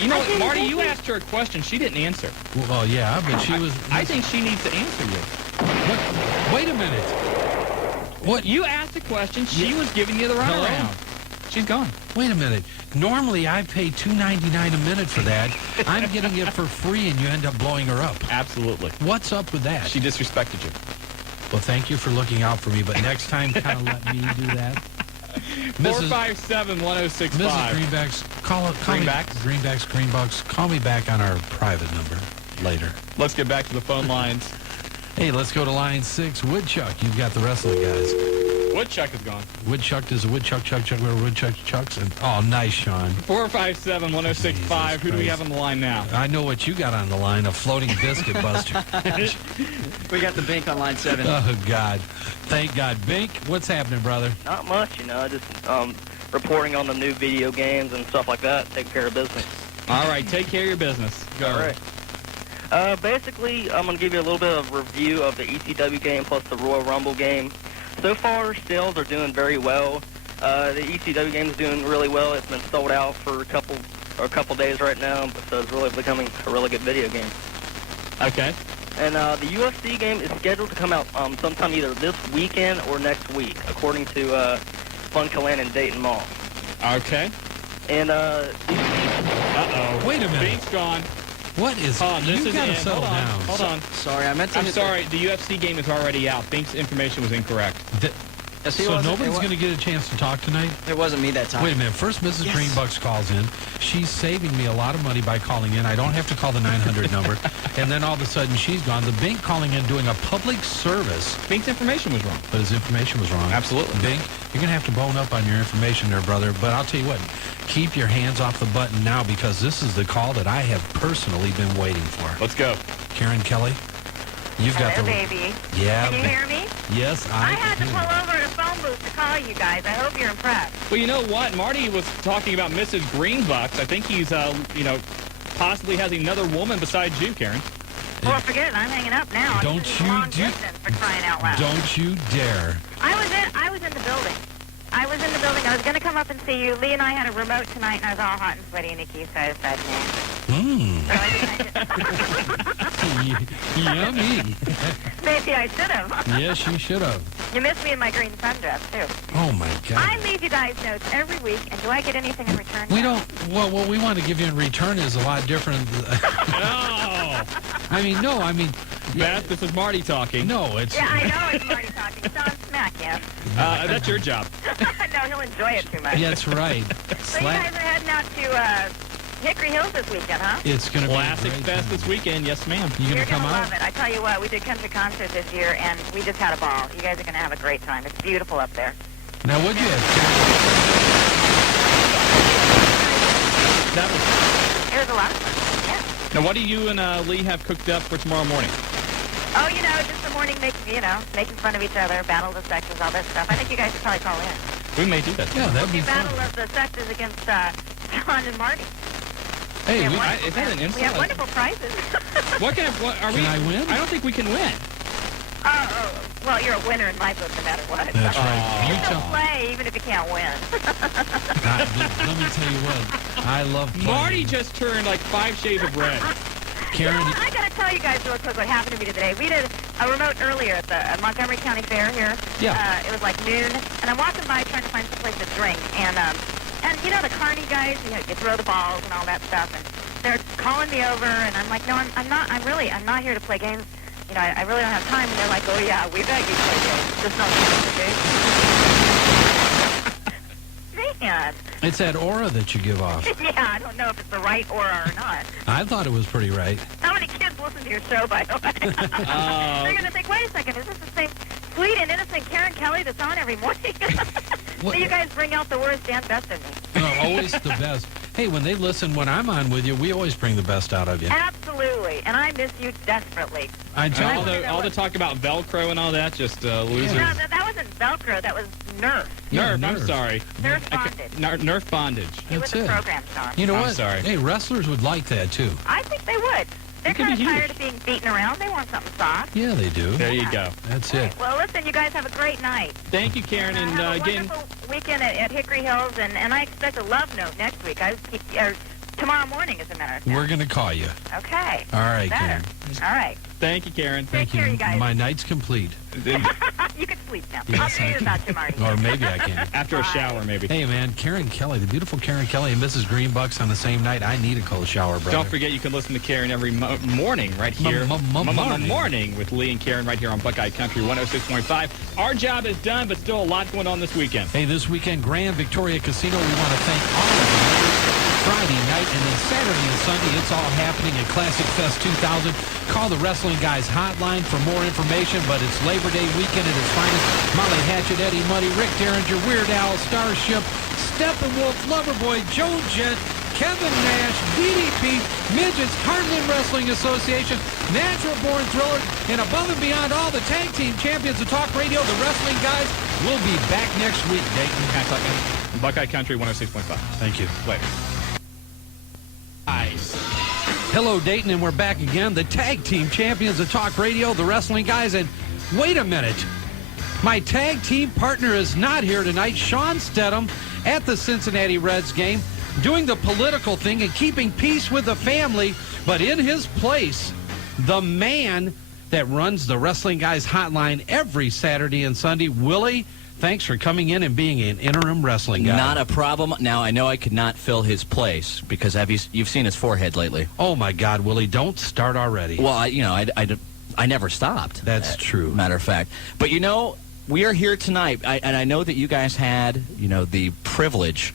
You know what, Marty, you asked her a question. She didn't answer. Well, yeah, but she was... I think she needs to answer you. What? Wait a minute. What? You asked a question. She was giving you the runaround. She's gone. Wait a minute. Normally, I pay $2.99 a minute for that. I'm getting it for free, and you end up blowing her up. Absolutely. What's up with that? She disrespected you. Well, thank you for looking out for me, but next time, kind of let me do that. 457-1065. Mrs. Greenbacks, Greenbucks, call me back on our private number later. Let's get back to the phone lines. Hey, let's go to line 6. Woodchuck, you've got the Wrestling Guys. Woodchuck is gone. Woodchuck is a woodchuck, chuck, where woodchuck chucks. And, oh, nice, Shawn. 457-1065. Who do we have on the line now? I know what you got on the line, a floating biscuit buster. We got the Bink on line 7. Oh, God. Thank God. Bink, what's happening, brother? Not much, just reporting on the new video games and stuff like that, taking care of business. All right, take care of your business. Go. All right. Basically, I'm going to give you a little bit of review of the ECW game plus the Royal Rumble game. So far, sales are doing very well. The ECW game is doing really well. It's been sold out for a couple days right now, so it's really becoming a really good video game. Okay. And the UFC game is scheduled to come out sometime either this weekend or next week, according to Funkaland and Dayton Mall. Okay. And uh-oh. Wait a minute. Bink's gone. What is... You've got to settle down. Hold on. Sorry, I meant to... I'm sorry. The UFC game is already out. Bink's information was incorrect. So nobody's going to get a chance to talk tonight? It wasn't me that time. Wait a minute. First, Mrs. Greenbucks calls in. She's saving me a lot of money by calling in. I don't have to call the 900 number. And then all of a sudden, she's gone. The Bink calling in doing a public service. Bink's information was wrong. But his information was wrong. Absolutely. Bink, you're going to have to bone up on your information there, brother. But I'll tell you what. Keep your hands off the button now because this is the call that I have personally been waiting for. Let's go. Karen Kelly, you've got the... baby. Yeah. Can you hear me? Yes, I had to pull over to phone booth to call you guys. I hope you're impressed. Well, you know what? Marty was talking about Mrs. Greenbucks. I think he's, possibly has another woman besides you, Karen. Well, forget it. I'm hanging up now. Don't This is you long do- distance for crying out loud. Don't you dare. I was in the building. I was going to come up and see you. Lee and I had a remote tonight, and I was all hot and sweaty, and Nikki said, Yummy. Maybe I should have. Yes, you should have. You missed me in my green sundress, too. Oh, my God. I leave you guys notes every week, and do I get anything in return? We don't... Well, what we want to give you in return is a lot different... No. Beth, this is Marty talking. No, it's... Yeah, I know it's Marty talking. Sean Smack, yeah. That's your job. No, he'll enjoy it too much. That's right. So you guys are heading out to Hickory Hills this weekend, huh? It's going to be Classic Fest this weekend. Yes, ma'am. You You're going to love it. I tell you what, we did country concert this year, and we just had a ball. You guys are going to have a great time. It's beautiful up there. Now, what'd you have? It was a lot of fun. Yeah. Now, what do you and Lee have cooked up for tomorrow morning? Oh, just the morning making fun of each other, battle of the sexes, all that stuff. I think you guys should probably call in. We may do that. Yeah, that'd be fun. Battle of the sexes against Shawn and Marty. Hey, is that an insult? We have wonderful prizes. Can I win? I don't think we can win. Well, you're a winner in my book no matter what. That's right. You can play even if you can't win. Let me tell you what. I love playing. Marty just turned like 5 shades of red. Karen, I got to tell you guys real quick what happened to me today. We did a remote earlier at the Montgomery County Fair here. Yeah. It was like noon, and I'm walking by trying to find someplace to drink. And the carny guys, you throw the balls and all that stuff, and they're calling me over, and I'm like, no, I'm not here to play games. I really don't have time. And they're like, oh yeah, we bet you play games. Just not Man. It's that aura that you give off. Yeah, I don't know if it's the right aura or not. I thought it was pretty right. How many kids listen to your show, by the way? They're going to think, wait a second, is this the same sweet and innocent Karen Kelly that's on every morning? So you guys bring out the worst and best in me. Always the best. Hey, when they listen, when I'm on with you, we always bring the best out of you. Absolutely, and I miss you desperately. All the talk about Velcro and all that, just losers. No, that wasn't Velcro, that was Nerf. Nerf, I'm sorry. Nerf bondage. Nerf bondage. That's it. it. Program, Shawn. You know what? I'm sorry. Hey, wrestlers would like that, too. I think they would. They're kind of tired of being beaten around. They want something soft. Yeah, they do. There you go. That's it. Well, listen, you guys have a great night. Thank you, Karen. And have a again, wonderful weekend at Hickory Hills, and I expect a love note next week. Tomorrow morning, as a matter of fact. We're going to call you. Okay. All right, Karen. All right. Thank you, Karen. Take care, you guys. My night's complete. You can sleep now. Yes, I'll tell you about you, Marty. Or maybe I can. After a shower, maybe. Hey, man, Karen Kelly, the beautiful Karen Kelly and Mrs. Greenbucks on the same night. I need a cold shower, brother. Don't forget, you can listen to Karen every morning right here. Morning with Lee and Karen right here on Buckeye Country 106.5. Our job is done, but still a lot going on this weekend. Hey, this weekend, Grand Victoria Casino, we want to thank all of you. Friday night, and then Saturday and Sunday, it's all happening at Classic Fest 2000. Call the Wrestling Guys hotline for more information, but it's Labor Day weekend at its finest. Molly Hatchet, Eddie Muddy, Rick Derringer, Weird Al, Starship, Steppenwolf, Loverboy, Joe Jet, Kevin Nash, DDP, Midgets, Heartland Wrestling Association, Natural Born Thriller, and above and beyond all the tag team champions of Talk Radio, the Wrestling Guys, will be back next week. Dayton, Buckeye Country 106.5. Thank you. Later. Hello, Dayton, and we're back again. The tag team champions of Talk Radio, the Wrestling Guys, and wait a minute. My tag team partner is not here tonight. Shawn Stedham at the Cincinnati Reds game, doing the political thing and keeping peace with the family, but in his place, the man that runs the Wrestling Guys hotline every Saturday and Sunday, Willie. Thanks for coming in and being an interim wrestling guy. Not a problem. Now, I know I could not fill his place because you've seen his forehead lately. Oh, my God, Willie, don't start already. Well, I never stopped. That's true. Matter of fact. But, we are here tonight, and I know that you guys had, the privilege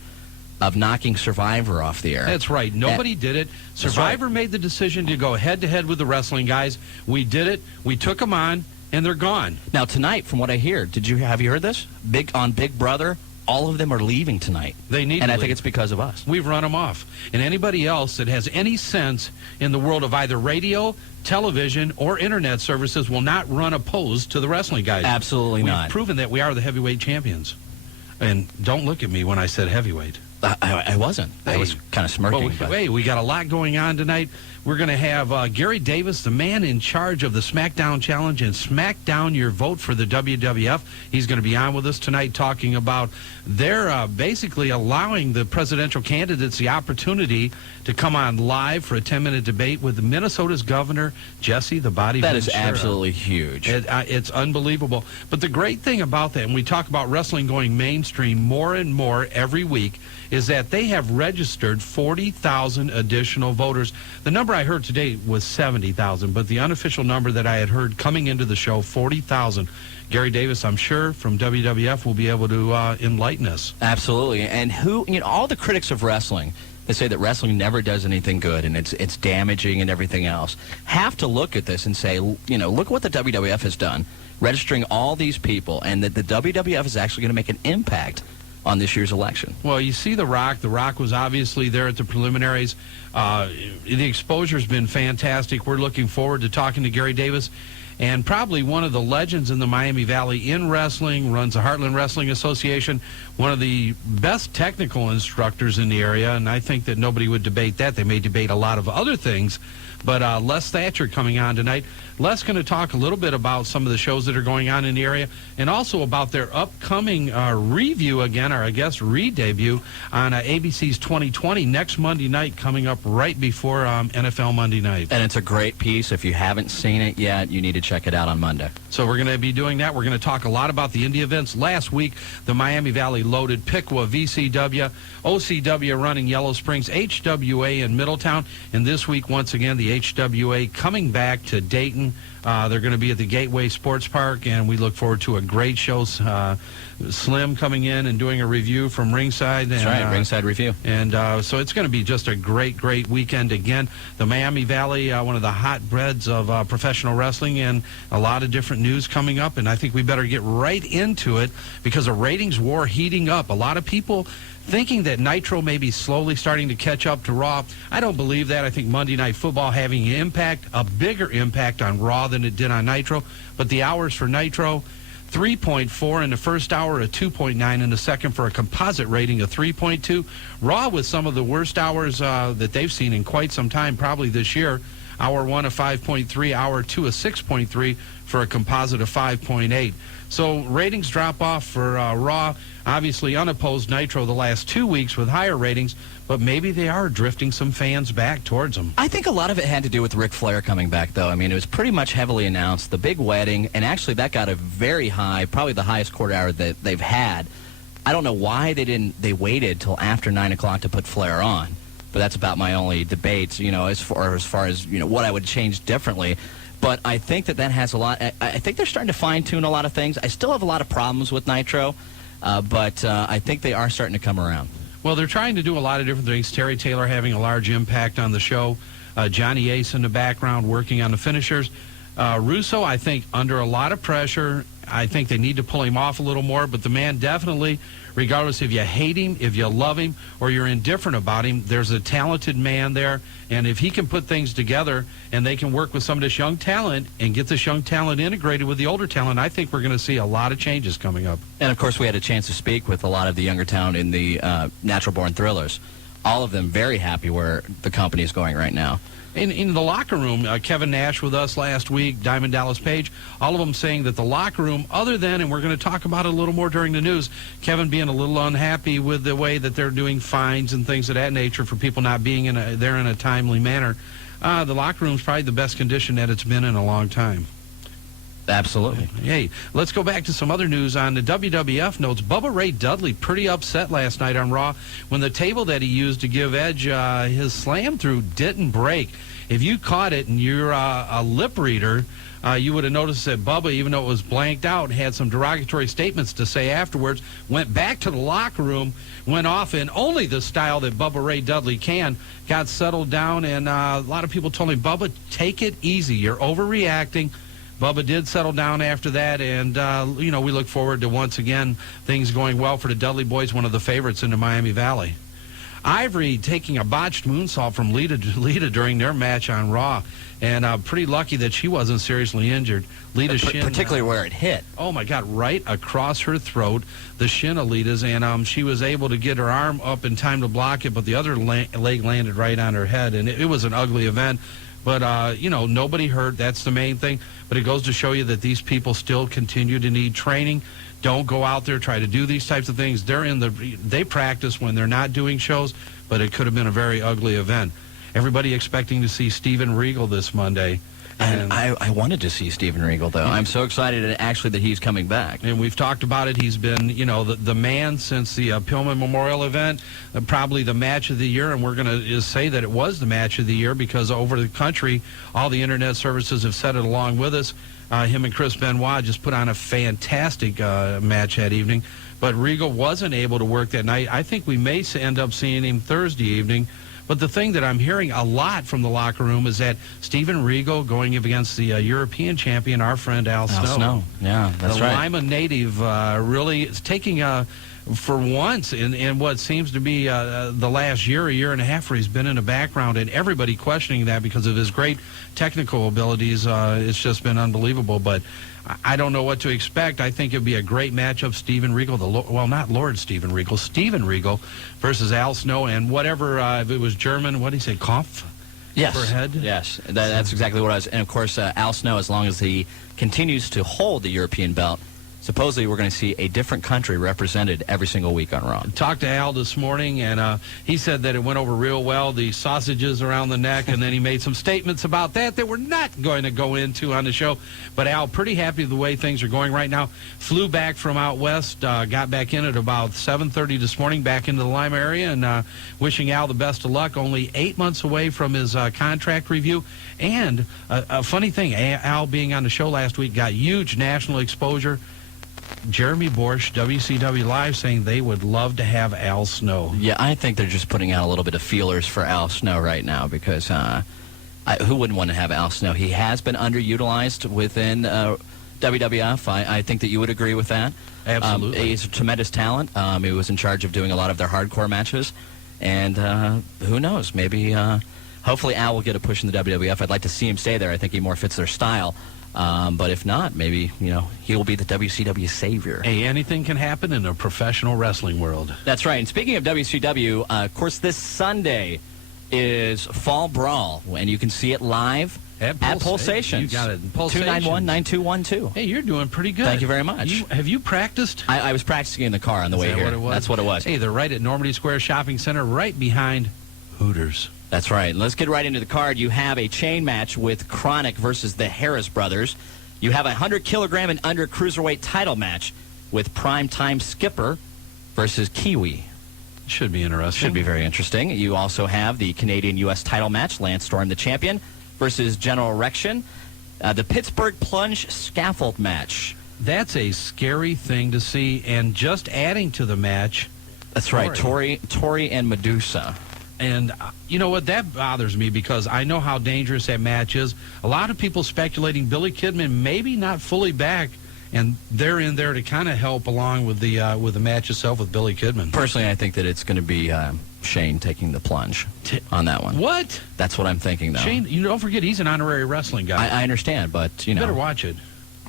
of knocking Survivor off the air. That's right. Nobody did it. Survivor made the decision to go head-to-head with the Wrestling Guys. We did it. We took them on. And they're gone. Now, tonight, from what I hear, have you heard this? Big Brother, all of them are leaving tonight. They need to And I leave. think it's because of us. We've run them off. And anybody else that has any sense in the world of either radio, television, or internet services will not run opposed to the Wrestling Guys. Absolutely not. We've proven that we are the heavyweight champions. And don't look at me when I said heavyweight. I wasn't. I was kind of smirking. Well, we got a lot going on tonight. We're going to have Gary Davis, the man in charge of the SmackDown Challenge and SmackDown Your Vote for the WWF. He's going to be on with us tonight talking about their basically allowing the presidential candidates the opportunity to come on live for a 10-minute debate with Minnesota's governor, Jesse the Body That is Ventura. absolutely huge. It's unbelievable. But the great thing about that, and we talk about wrestling going mainstream more and more every week, is that they have registered 40,000 additional voters. The number I heard today was 70,000, but the unofficial number that I had heard coming into the show, 40,000. Gary Davis, I'm sure, from WWF will be able to enlighten us. Absolutely. And all the critics of wrestling, they say that wrestling never does anything good and it's damaging and everything else, have to look at this and say, look what the WWF has done, registering all these people, and that the WWF is actually going to make an impact on this year's election. Well, you see The Rock. The Rock was obviously there at the preliminaries. The exposure's been fantastic. We're looking forward to talking to Gary Davis, and probably one of the legends in the Miami Valley in wrestling, runs the Heartland Wrestling Association, one of the best technical instructors in the area, and I think that nobody would debate that. They may debate a lot of other things, but Les Thatcher coming on tonight. Les going to talk a little bit about some of the shows that are going on in the area, and also about their upcoming review again, or I guess re-debut on ABC's 2020 next Monday night, coming up right before NFL Monday night. And it's a great piece. If you haven't seen it yet, you need to check it out on Monday. So we're going to be doing that. We're going to talk a lot about the indie events. Last week, the Miami Valley loaded Piqua, VCW, OCW running Yellow Springs, HWA in Middletown, and this week, once again, the HWA coming back to Dayton. They're going to be at the Gateway Sports Park, and we look forward to a great show. Slim coming in and doing a review from ringside. That's right, ringside review. And so it's going to be just a great, great weekend again. The Miami Valley, one of the hotbeds of professional wrestling, and a lot of different news coming up. And I think we better get right into it because the ratings war heating up. A lot of people thinking that Nitro may be slowly starting to catch up to Raw. I don't believe that. I think Monday Night Football having an impact, a bigger impact on Raw than it did on Nitro. But the hours for Nitro, 3.4 in the first hour, a 2.9 in the second, for a composite rating of 3.2. Raw with some of the worst hours that they've seen in quite some time, probably this year. Hour 1 a 5.3, hour 2 a 6.3 for a composite of 5.8. So ratings drop off for Raw. Obviously unopposed Nitro the last 2 weeks with higher ratings, but maybe they are drifting some fans back towards them. I think a lot of it had to do with Ric Flair coming back, though. I mean, it was pretty much heavily announced, the big wedding, and actually that got a very high, probably the highest quarter hour that they've had. I don't know why they waited till after 9 o'clock to put Flair on, but that's about my only debate, as far as what I would change differently. But I think that has a lot. I think they're starting to fine-tune a lot of things. I still have a lot of problems with Nitro, but I think they are starting to come around. Well, they're trying to do a lot of different things. Terry Taylor having a large impact on the show. Johnny Ace in the background working on the finishers. Russo, I think, under a lot of pressure. I think they need to pull him off a little more, but the man definitely, regardless if you hate him, if you love him, or you're indifferent about him, there's a talented man there, and if he can put things together and they can work with some of this young talent and get this young talent integrated with the older talent, I think we're going to see a lot of changes coming up. And, of course, we had a chance to speak with a lot of the younger talent in the Natural Born Thrillers. All of them very happy where the company is going right now. In the locker room, Kevin Nash with us last week, Diamond Dallas Page, all of them saying that the locker room, other than, and we're going to talk about it a little more during the news, Kevin being a little unhappy with the way that they're doing fines and things of that nature for people not being there in a timely manner. The locker room's probably the best condition that it's been in a long time. Absolutely. Hey, let's go back to some other news on the WWF notes. Bubba Ray Dudley pretty upset last night on Raw when the table that he used to give Edge his slam through didn't break. If you caught it and you're a lip reader, you would have noticed that Bubba, even though it was blanked out, had some derogatory statements to say afterwards, went back to the locker room, went off in only the style that Bubba Ray Dudley can, got settled down, and a lot of people told him, Bubba, take it easy. You're overreacting. Bubba did settle down after that, and, we look forward to, once again, things going well for the Dudley boys, one of the favorites in the Miami Valley. Ivory taking a botched moonsault from Lita during their match on Raw, and pretty lucky that she wasn't seriously injured. Lita's shin, particularly where it hit. Oh, my God, right across her throat, the shin of Lita's, and she was able to get her arm up in time to block it, but the other leg landed right on her head, and it was an ugly event. But, nobody hurt. That's the main thing. But it goes to show you that these people still continue to need training. Don't go out there, try to do these types of things. They practice when they're not doing shows, but it could have been a very ugly event. Everybody expecting to see Steven Regal this Monday. And I wanted to see Steven Regal, though. I'm so excited, actually, that he's coming back. And we've talked about it. He's been, the man since the Pillman Memorial event, probably the match of the year. And we're going to say that it was the match of the year because over the country, all the internet services have said it along with us. Him and Chris Benoit just put on a fantastic match that evening. But Regal wasn't able to work that night. I think we may end up seeing him Thursday evening. But the thing that I'm hearing a lot from the locker room is that Steven Regal going up against the European champion, our friend Al Snow. Yeah, that's right. The Lima native really is taking, for once, in what seems to be the last year and a half where he's been in the background, and everybody questioning that because of his great technical abilities. It's just been unbelievable. But I don't know what to expect. I think it would be a great matchup, Steven Regal, not Lord Steven Regal, Steven Regal versus Al Snow, and whatever, if it was German, what did he say, Kampf? Yes. Per head? Yes, that's exactly what I was. And, of course, Al Snow, as long as he continues to hold the European belt, supposedly we're going to see a different country represented every single week on Raw. Talked to Al this morning, and he said that it went over real well, the sausages around the neck, and then he made some statements about that we're not going to go into on the show. But Al, pretty happy with the way things are going right now. Flew back from out west, got back in at about 7:30 this morning, back into the Lima area, and wishing Al the best of luck. Only 8 months away from his contract review. And a funny thing, Al being on the show last week got huge national exposure. Jeremy Borsch, WCW Live, saying they would love to have Al Snow. Yeah, I think they're just putting out a little bit of feelers for Al Snow right now because who wouldn't want to have Al Snow? He has been underutilized within WWF. I think that you would agree with that. Absolutely. He's a tremendous talent. He was in charge of doing a lot of their hardcore matches. And who knows, maybe, hopefully Al will get a push in the WWF. I'd like to see him stay there. I think he more fits their style. But if not, maybe, he will be the WCW savior. Hey, anything can happen in a professional wrestling world. That's right. And speaking of WCW, of course, this Sunday is Fall Brawl, and you can see it live at Pulsations. You got it. Pulsations. 291-9212. Hey, you're doing pretty good. Thank you very much. Have you practiced? I was practicing in the car on the way here. What it was? That's what it was. Hey, they're right at Normandy Square Shopping Center, right behind Hooters. That's right. Let's get right into the card. You have a chain match with Chronic versus the Harris Brothers. You have a 100-kilogram and under cruiserweight title match with Primetime Skipper versus Kiwi. Should be interesting. Should be very interesting. You also have the Canadian-U.S. title match, Lance Storm, the champion, versus General Erection. The Pittsburgh Plunge Scaffold match. That's a scary thing to see, and just adding to the match, That's right, Tori and Medusa. And you know what? That bothers me because I know how dangerous that match is. A lot of people speculating Billy Kidman maybe not fully back, and they're in there to kind of help along with the match itself with Billy Kidman. Personally, I think that it's going to be Shane taking the plunge on that one. What? That's what I'm thinking, though. Shane, you don't forget he's an honorary wrestling guy. I understand, but, you know. Better watch it.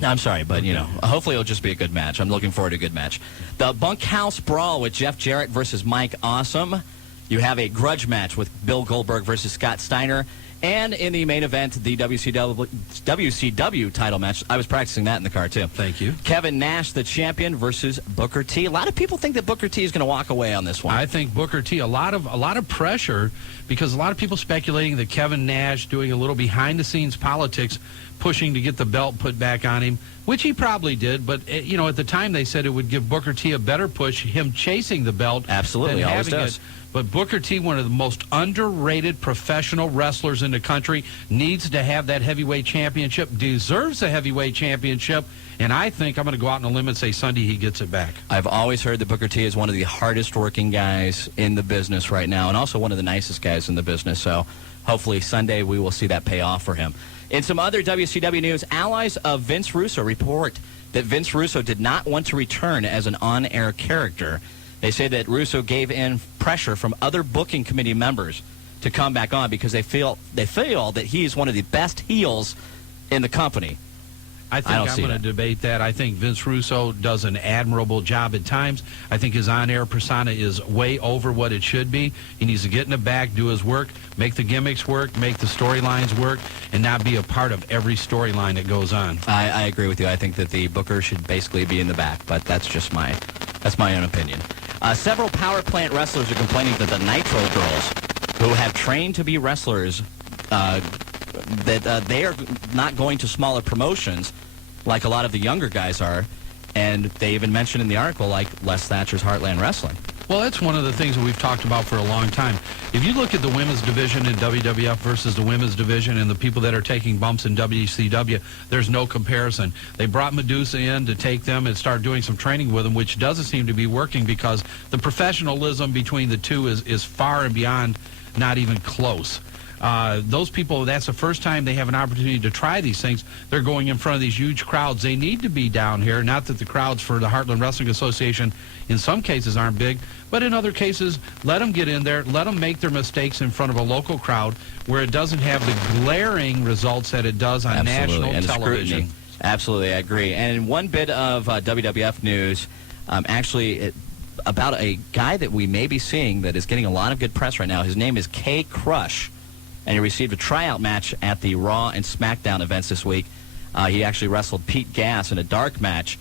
I'm sorry, but, you know, hopefully it'll just be a good match. I'm looking forward to a good match. The Bunkhouse Brawl with Jeff Jarrett versus Mike Awesome. You have a grudge match with Bill Goldberg versus Scott Steiner. And in the main event, the WCW title match. I was practicing that in the car, too. Thank you. Kevin Nash, the champion, versus Booker T. A lot of people think that Booker T is going to walk away on this one. I think Booker T, a lot of pressure, because a lot of people speculating that Kevin Nash doing a little behind-the-scenes politics, pushing to get the belt put back on him, which he probably did. But, you know, at the time they said it would give Booker T a better push, him chasing the belt. Absolutely, than always having does. it. But Booker T, one of the most underrated professional wrestlers in the country, needs to have that heavyweight championship, deserves a heavyweight championship, and I think I'm going to go out on a limb and say Sunday he gets it back. I've always heard that Booker T is one of the hardest working guys in the business right now, and also one of the nicest guys in the business, so hopefully Sunday we will see that pay off for him. In some other WCW news, allies of Vince Russo report that Vince Russo did not want to return as an on-air character. They say that Russo gave in pressure from other booking committee members to come back on because they feel that he's one of the best heels in the company. I think I'm going to debate that. I think Vince Russo does an admirable job at times. I think his on-air persona is way over what it should be. He needs to get in the back, do his work, make the gimmicks work, make the storylines work, and not be a part of every storyline that goes on. I agree with you. I think that the booker should basically be in the back, but that's just my own opinion. Several power plant wrestlers are complaining that the Nitro girls, who have trained to be wrestlers, that they are not going to smaller promotions like a lot of the younger guys are, and they even mentioned in the article like Les Thatcher's Heartland Wrestling. Well, that's one of the things that we've talked about for a long time. If you look at the women's division in WWF versus the women's division and the people that are taking bumps in WCW, there's no comparison. They brought Medusa in to take them and start doing some training with them, which doesn't seem to be working because the professionalism between the two is far and beyond not even close. Those people, that's the first time they have an opportunity to try these things. They're going in front of these huge crowds. They need to be down here. Not that the crowds for the Heartland Wrestling Association in some cases aren't big, but in other cases, let them get in there. Let them make their mistakes in front of a local crowd where it doesn't have the glaring results that it does on national television. Absolutely, I agree. And one bit of WWF news, about a guy that we may be seeing that is getting a lot of good press right now. His name is K. Crush. And he received a tryout match at the Raw and SmackDown events this week. He actually wrestled Pete Gas in a dark match.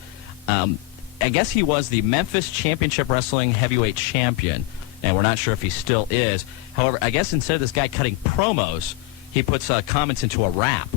I guess he was the Memphis Championship Wrestling Heavyweight Champion, and we're not sure if he still is. However, I guess instead of this guy cutting promos, he puts comments into a rap.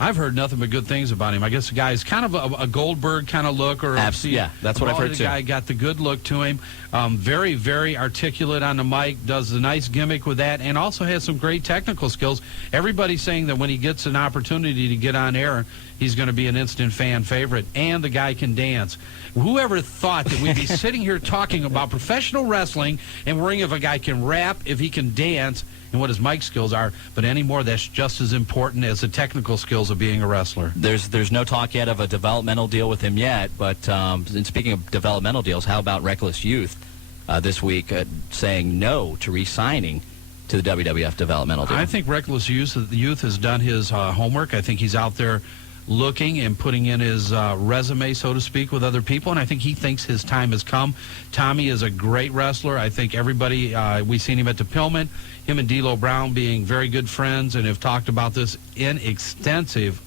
I've heard nothing but good things about him. I guess the guy's kind of a Goldberg kind of look. Yeah, that's what I've heard, too. The guy got the good look to him. Very, very articulate on the mic, does a nice gimmick with that, and also has some great technical skills. Everybody's saying that when he gets an opportunity to get on air, he's going to be an instant fan favorite, and the guy can dance. Whoever thought that we'd be sitting here talking about professional wrestling and worrying if a guy can rap, if he can dance, and what his mic skills are, but anymore that's just as important as the technical skills of being a wrestler. There's no talk yet of a developmental deal with him yet, but and speaking of developmental deals, how about Reckless Youth this week saying no to re-signing to the WWF developmental deal? I think Reckless Youth has done his homework. I think he's out there looking and putting in his resume, so to speak, with other people, and I think he thinks his time has come. Tommy is a great wrestler. I think everybody, we've seen him at the Pillman, him and D'Lo Brown being very good friends and have talked about this in extensive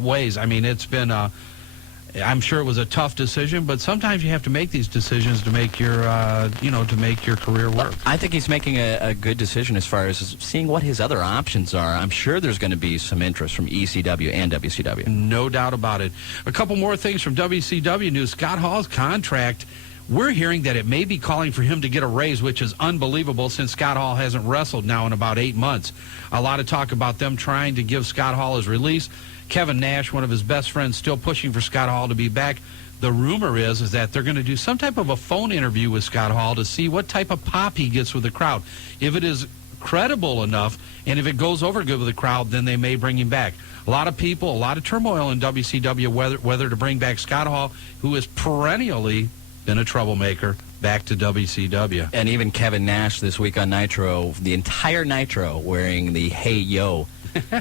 ways. I mean, it's been, I'm sure it was a tough decision, but sometimes you have to make these decisions to make your, to make your career work. I think he's making a good decision as far as seeing what his other options are. I'm sure there's going to be some interest from ECW and WCW. No doubt about it. A couple more things from WCW news. Scott Hall's contract, we're hearing that it may be calling for him to get a raise, which is unbelievable since Scott Hall hasn't wrestled now in about 8 months. A lot of talk about them trying to give Scott Hall his release. Kevin Nash, one of his best friends, still pushing for Scott Hall to be back. the rumor is that they're going to do some type of a phone interview with Scott Hall to see what type of pop he gets with the crowd. If it is credible enough, and if it goes over good with the crowd, then they may bring him back. A lot of people, a lot of turmoil in WCW whether to bring back Scott Hall, who has perennially been a troublemaker, back to WCW. And even Kevin Nash this week on Nitro, the entire Nitro, wearing the Hey Yo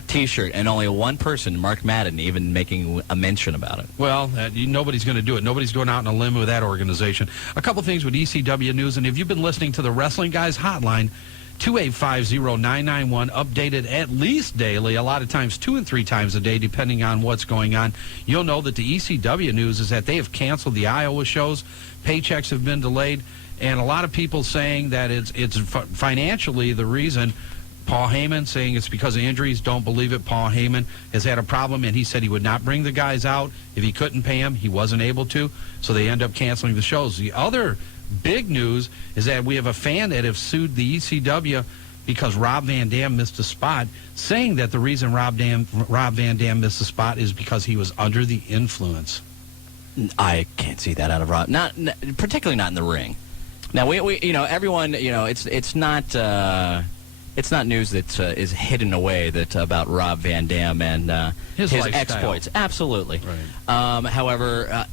T-shirt, and only one person, Mark Madden, even making a mention about it. Well, nobody's going to do it. Nobody's going out on a limb with that organization. A couple things with ECW News, and if you've been listening to the Wrestling Guys Hotline, 2850991, updated at least daily, a lot of times 2 and 3 times a day, depending on what's going on. You'll know that the ECW news is that they have canceled the Iowa shows. Paychecks have been delayed, and a lot of people saying that it's financially the reason. Paul Heyman saying it's because of injuries. Don't believe it. Paul Heyman has had a problem, and he said he would not bring the guys out if he couldn't pay them. He wasn't able to, so they end up canceling the shows. The other big news is that we have a fan that have sued the ECW because Rob Van Dam missed a spot, saying that the reason Rob Van Dam missed a spot is because he was under the influence. I can't see that out of Rob. Not particularly not in the ring. Now we everyone, it's not. It's not news that is hidden away that about Rob Van Dam and his exploits. Absolutely. Right. However,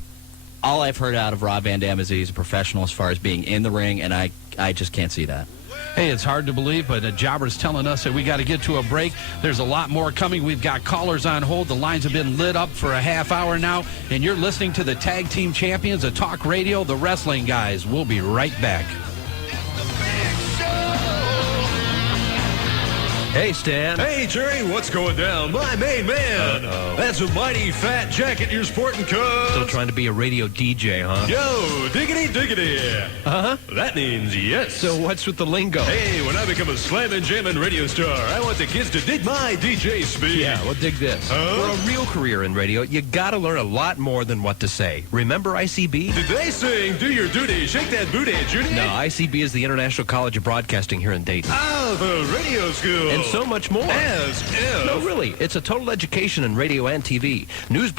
all I've heard out of Rob Van Dam is that he's a professional as far as being in the ring, and I just can't see that. Hey, it's hard to believe, but Jobber's telling us that we got to get to a break. There's a lot more coming. We've got callers on hold. The lines have been lit up for a half hour now, and you're listening to the Tag Team Champions of Talk Radio, the Wrestling Guys. We'll be right back. Hey, Stan. Hey, Jerry, what's going down? My main man. Uh-oh. That's a mighty fat jacket you're sporting, cuz. Still trying to be a radio DJ, huh? Yo, diggity, diggity. Uh-huh. That means yes. So what's with the lingo? Hey, when I become a slammin' jammin' radio star, I want the kids to dig my DJ speed. Yeah, well, dig this. Huh? For a real career in radio, you gotta learn a lot more than what to say. Remember ICB? Did they sing, do your duty, shake that booty, Judy? No, ICB is the International College of Broadcasting here in Dayton. Oh, the radio school. And so much more. As if. No, really. It's a total education in radio and TV. News broadcasting.